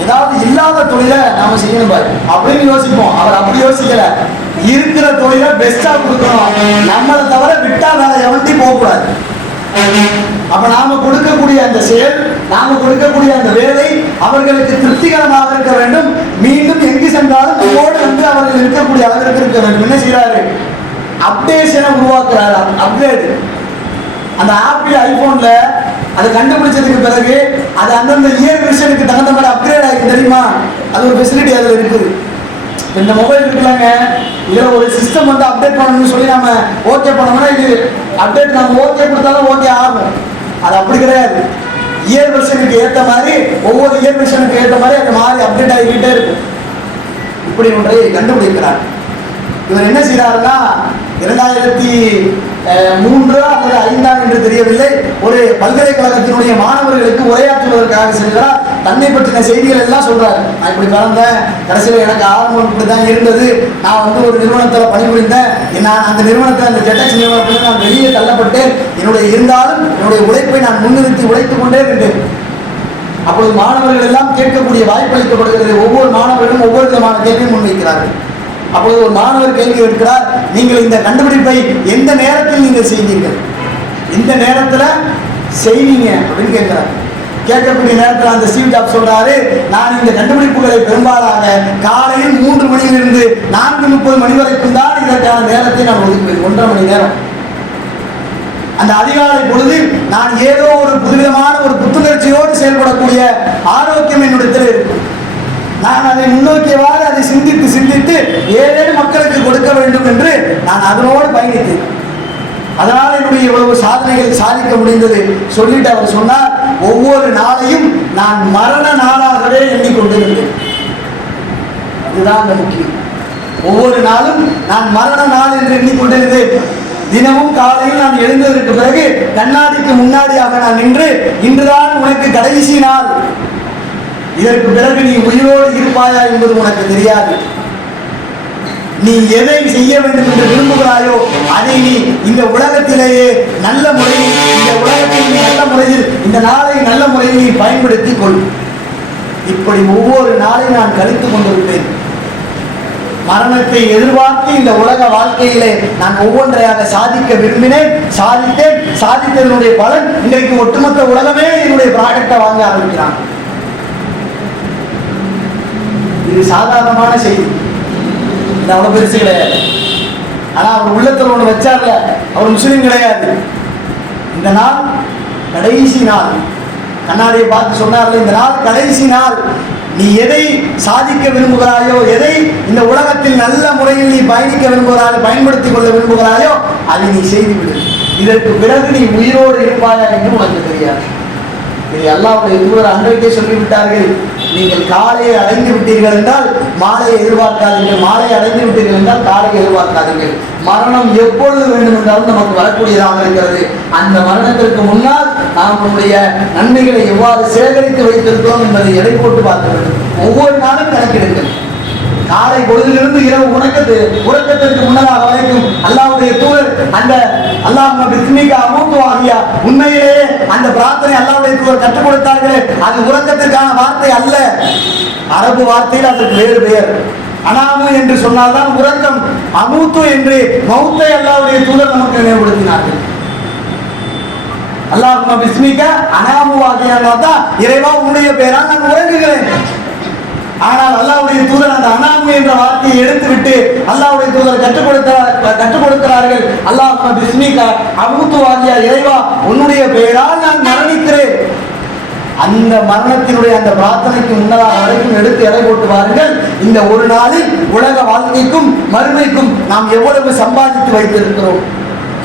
ஏதாவது இல்லாத தொழிலை நாம செய்யணும் பாரு அப்படின்னு யோசிப்போம். அவர் அப்படி யோசிக்கல. இருக்கிற தொழிலை பெஸ்டா கொடுக்கணும், நம்மளை தவிர விட்டா வேற எவன்ட்டையும் போகக்கூடாது. அப்ப நாம கொடுக்கக்கூடிய அந்த செயல், நாம கொடுக்கக்கூடிய அந்த வேலை அவர்களுக்கு திருப்திகரமாக இருக்க வேண்டும். மீண்டும் எங்கு சென்றாலும் நம்மோடு வந்து அவர்கள் இருக்கக்கூடிய அளவிற்கு இருக்க வேண்டும். என்ன செய்யறாரு? அப்டேஷனை உருவாக்குறாரு. அப்கிரேட். அந்த ஆப்பிள் ஐபோன்ல அதை கண்டுபிடிச்சதுக்கு பிறகு அது அந்தந்த இயர் விஷனுக்கு தகுந்த மாதிரி அப்கிரேட் ஆகி தெரியுமா? அது ஒரு ஃபெசிலிட்டி அதில் இருக்குது. இந்த மொபைல் இருக்குல்லங்க, இதில் ஒரு சிஸ்டம் வந்து அப்டேட் பண்ணணும்னு சொல்லி நம்ம ஓகே பண்ணோம்னா இது அப்டேட் நம்ம ஓகே கொடுத்தாலும் ஓகே ஆகும். அது அப்படி கிடையாது. இயர் வெர்ஷனுக்கு ஏற்ற மாதிரி, ஒவ்வொரு இயர் வெர்ஷனுக்கு ஏற்ற மாதிரி அந்த மாதிரி அப்டேட் ஆகிக்கிட்டே இருக்கும். இப்படி ஒன்றை கண்டுபிடிக்கிறார். இவர் என்ன செய்யறாருன்னா 2003 அல்லது 2005 என்று தெரியவில்லை, ஒரு பல்கலைக்கழகத்தினுடைய மாணவர்களுக்கு உரையாற்றுவதற்காக செல்கிறார். தன்னை பற்றின செய்திகள் எல்லாம் சொல்றாரு. நான் இப்படி பிறந்தேன், கடைசியில் எனக்கு ஆரம்பம் இப்படிதான் இருந்தது, நான் ஒரு நிறுவனத்தில் பணிபுரிந்தேன், நான் அந்த நிறுவனத்தில் அந்த ஜெட்டக்ஸ் நிறுவனத்தில் நான் வெளியே தள்ளப்பட்டேன், இருந்தாலும் என்னுடைய உழைப்பை நான் முன்னிறுத்தி உழைத்துக் கொண்டே இருந்தேன். அப்பொழுது மாணவர்கள் எல்லாம் கேட்கக்கூடிய வாய்ப்பு அளிக்கப்படுகிறது. ஒவ்வொரு மாணவர்களும் ஒவ்வொரு விதமான கேள்வியும் முன்வைக்கிறார்கள். அப்பொழுது ஒரு மாணவர் கேள்வி கேட்கிறார், நீங்கள் இந்த கண்டுபிடிப்பை எந்த நேரத்தில் நீங்கள் செய்வீர்கள், எந்த நேரத்தில் செய்வீங்க அப்படின்னு கேட்கிறார். கேட்கக்கூடிய நேரத்தில் அந்த ஸ்டீவ் ஜாப்ஸ் சொல்றாரு, நான் இந்த கண்டுபிடிப்புகளை பெரும்பாலாக காலையில் 3 மணியிலிருந்து 4:30 மணி வரைக்கும் தான் இதற்கான நேரத்தை நான் ஒதுக்குவேன். 1.5 மணி நேரம். அந்த அதிகாலை பொழுதில் நான் ஏதோ ஒரு புதுவிதமான ஒரு புத்துணர்ச்சியோடு செயல்படக்கூடிய ஆரோக்கியம் என்னிடத்தில் இருக்கும். நான் அதை முன்னோக்கியவாறு அதை சிந்தித்து சிந்தித்து ஏதேனும் மக்களுக்கு கொடுக்க வேண்டும் என்று நான் அதனோடு பயணித்தேன். அதனால் என்னுடைய இவ்வளவு சாதனைகள் சாதிக்க முடிந்தது சொல்லிட்டு அவர் சொன்னார், ஒவ்வொரு நாளையும் நான் மரண நாளாகவே எண்ணிக்கொண்டிருந்தேன். இதுதான் அந்த முக்கியம். ஒவ்வொரு நாளும் நான் மரண நாள் என்று எண்ணிக்கொண்டிருந்தேன். தினமும் காலையில் நான் எழுந்ததற்கு பிறகு கண்ணாடிக்கு முன்னாடியாக நான் நின்று, இன்றுதான் உனக்கு கடைசி நாள், இதற்கு பிறகு நீ உயிரோடு இருப்பாயா என்பது உனக்கு தெரியாது, நீ எதை செய்ய வேண்டும் என்று விரும்புகிறாயோ அதை நீ இந்த உலகத்திலேயே நல்ல முறையில், இந்த உலகத்தில் நல்ல முறையில், இந்த நாளை நல்ல முறையில் நீ பயன்படுத்திக் கொள். இப்படி ஒவ்வொரு நாளையும் நான் கழித்துக் கொண்டிருப்பேன். மரணத்தை எதிர்பார்த்து இந்த உலக வாழ்க்கையிலே நான் ஒவ்வொன்றையாக சாதிக்க விரும்பினேன், சாதித்தேன். சாதித்ததனுடைய பலன் இன்றைக்கு ஒட்டுமொத்த உலகமே என்னுடைய ப்ராடக்டை வாங்க ஆரம்பிக்கிறான். இது சாதாரணமான செய்தி, இது அவ்வளவு பெருசு கிடையாது. ஆனா அவர் உள்ளத்தில் ஒண்ணு வச்சார்ல, அவர் முஸ்லீம் கிடையாது. இந்த நாள் கடைசி நாள், கண்ணாடியை பார்த்து சொன்னார்ல, இந்த நாள் கடைசி நாள், நீ எதை சாதிக்க விரும்புகிறாயோ, எதை இந்த உலகத்தில் நல்ல முறையில் நீ பயணிக்க விரும்புகிறாயோ, பயன்படுத்திக் கொள்ள விரும்புகிறாயோ அதை நீ செய்துவிடு. இதற்கு பிறகு நீ உயிரோடு இருப்பாயா என்று உனக்கு தெரியாது. இது அல்லாஹ்வுடைய தூதர் அன்றைக்கே சொல்லிவிட்டார்கள், நீங்கள் காலையை அடைந்து விட்டீர்கள் என்றால் மாலையை எதிர்பார்க்காதீர்கள், மாலையை அடைந்து விட்டீர்கள் என்றால் காலையை எதிர்பார்க்காதீர்கள். மரணம் எப்பொழுது வேண்டும் என்றாலும் நமக்கு வரக்கூடியதாக இருக்கிறது. அந்த மரணத்திற்கு முன்னால் நாம் நம்முடைய நன்மைகளை எவ்வாறு சேகரித்து வைத்திருக்கிறோம் என்பதை எடை போட்டு பார்க்க வேண்டும். ஒவ்வொரு நாளும் கணக்கெடுங்கள். காலை பொழுதிலிருந்து இரவு உறக்கத்திற்கு முன்னதாக வரைக்கும் அல்லாஹ்வுடைய தூதர் அந்த அல்லாஹும்ம பிஸ்மிகா அமூது வஅஹ்யா, உண்மையிலேயே அந்த பிரார்த்தனை அல்லாஹ்வுடைய தூதர் கற்றுக் கொடுத்தார்களே, அது உறக்கத்திற்கான வார்த்தை அல்ல. அரபு வார்த்தையில் அதற்கு வேறு பெயர். அனாமு என்று சொன்னால்தான் உறக்கம், அமூத்து என்று மௌத்தை அல்லாஹ்வுடைய தூதர் நமக்கு நினைவுபடுத்தினார்கள். அல்லாஹும்ம பிஸ்மிகா அனாமு வஅஹ்யா, இறைவா உன்னுடைய பெயரால் நான் உறங்குகிறேன். ஆனால் அல்லாஹ்வுடைய தூதர் அந்த அனாமு என்ற வார்த்தையை எடுத்துவிட்டு அல்லாஹ்வுடைய தூதர் கற்றுக் கொடுக்கிறார்கள், அல்லாஹும்ம பிஸ்மிகா அமூது வஅஹ்யா, இறைவா உன்னுடைய பெயரால் நான் மரணிக்கிறேன். அந்த மரணத்தினுடைய அந்த பிரார்த்தனைக்கு முன்னதாக வரைக்கும் எடுத்து எடை போட்டு பாருங்கள். இந்த ஒரு நாளில் உலக வாழ்க்கைக்கும் மறுமைக்கும் நாம் எவ்வளவு சம்பாதித்து வைத்திருக்கிறோம்,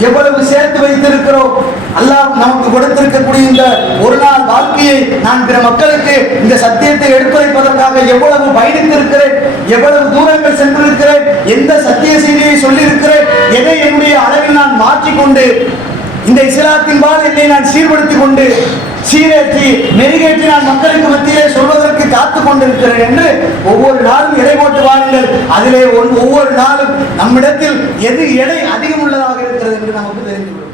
எவ்வளவு சேர்த்து வைத்திருக்கிறோம். அல்லாஹ் நமக்கு கொடுத்திருக்கக்கூடிய இந்த ஒரு நாள் வாழ்க்கையை நான் பிற மக்களுக்கு இந்த சத்தியத்தை எடுத்துரைப்பதற்காக எவ்வளவு பயணித்திருக்கிறேன், எவ்வளவு தூரங்கள் சென்றிருக்கிறேன், எந்த சத்திய செய்தியை சொல்லியிருக்கிறேன், எதை என்னுடைய அளவில் நான் மாற்றிக்கொண்டு இந்த இஸ்லாத்தின்பால் என்னை நான் சீர்படுத்திக் கொண்டு சீரேற்றி மெருகேற்றி நான் மக்களுக்கு மத்தியிலே சொல்வதற்கு காத்துக் கொண்டிருக்கிறேன் என்று ஒவ்வொரு நாளும் எடை போட்டு வாருங்கள். அதிலே ஒவ்வொரு நாளும் நம்மிடத்தில் எது எடை அதிகம் உள்ளதாக இருக்கிறது என்று நமக்கு தெரிந்து கொள்ளும்.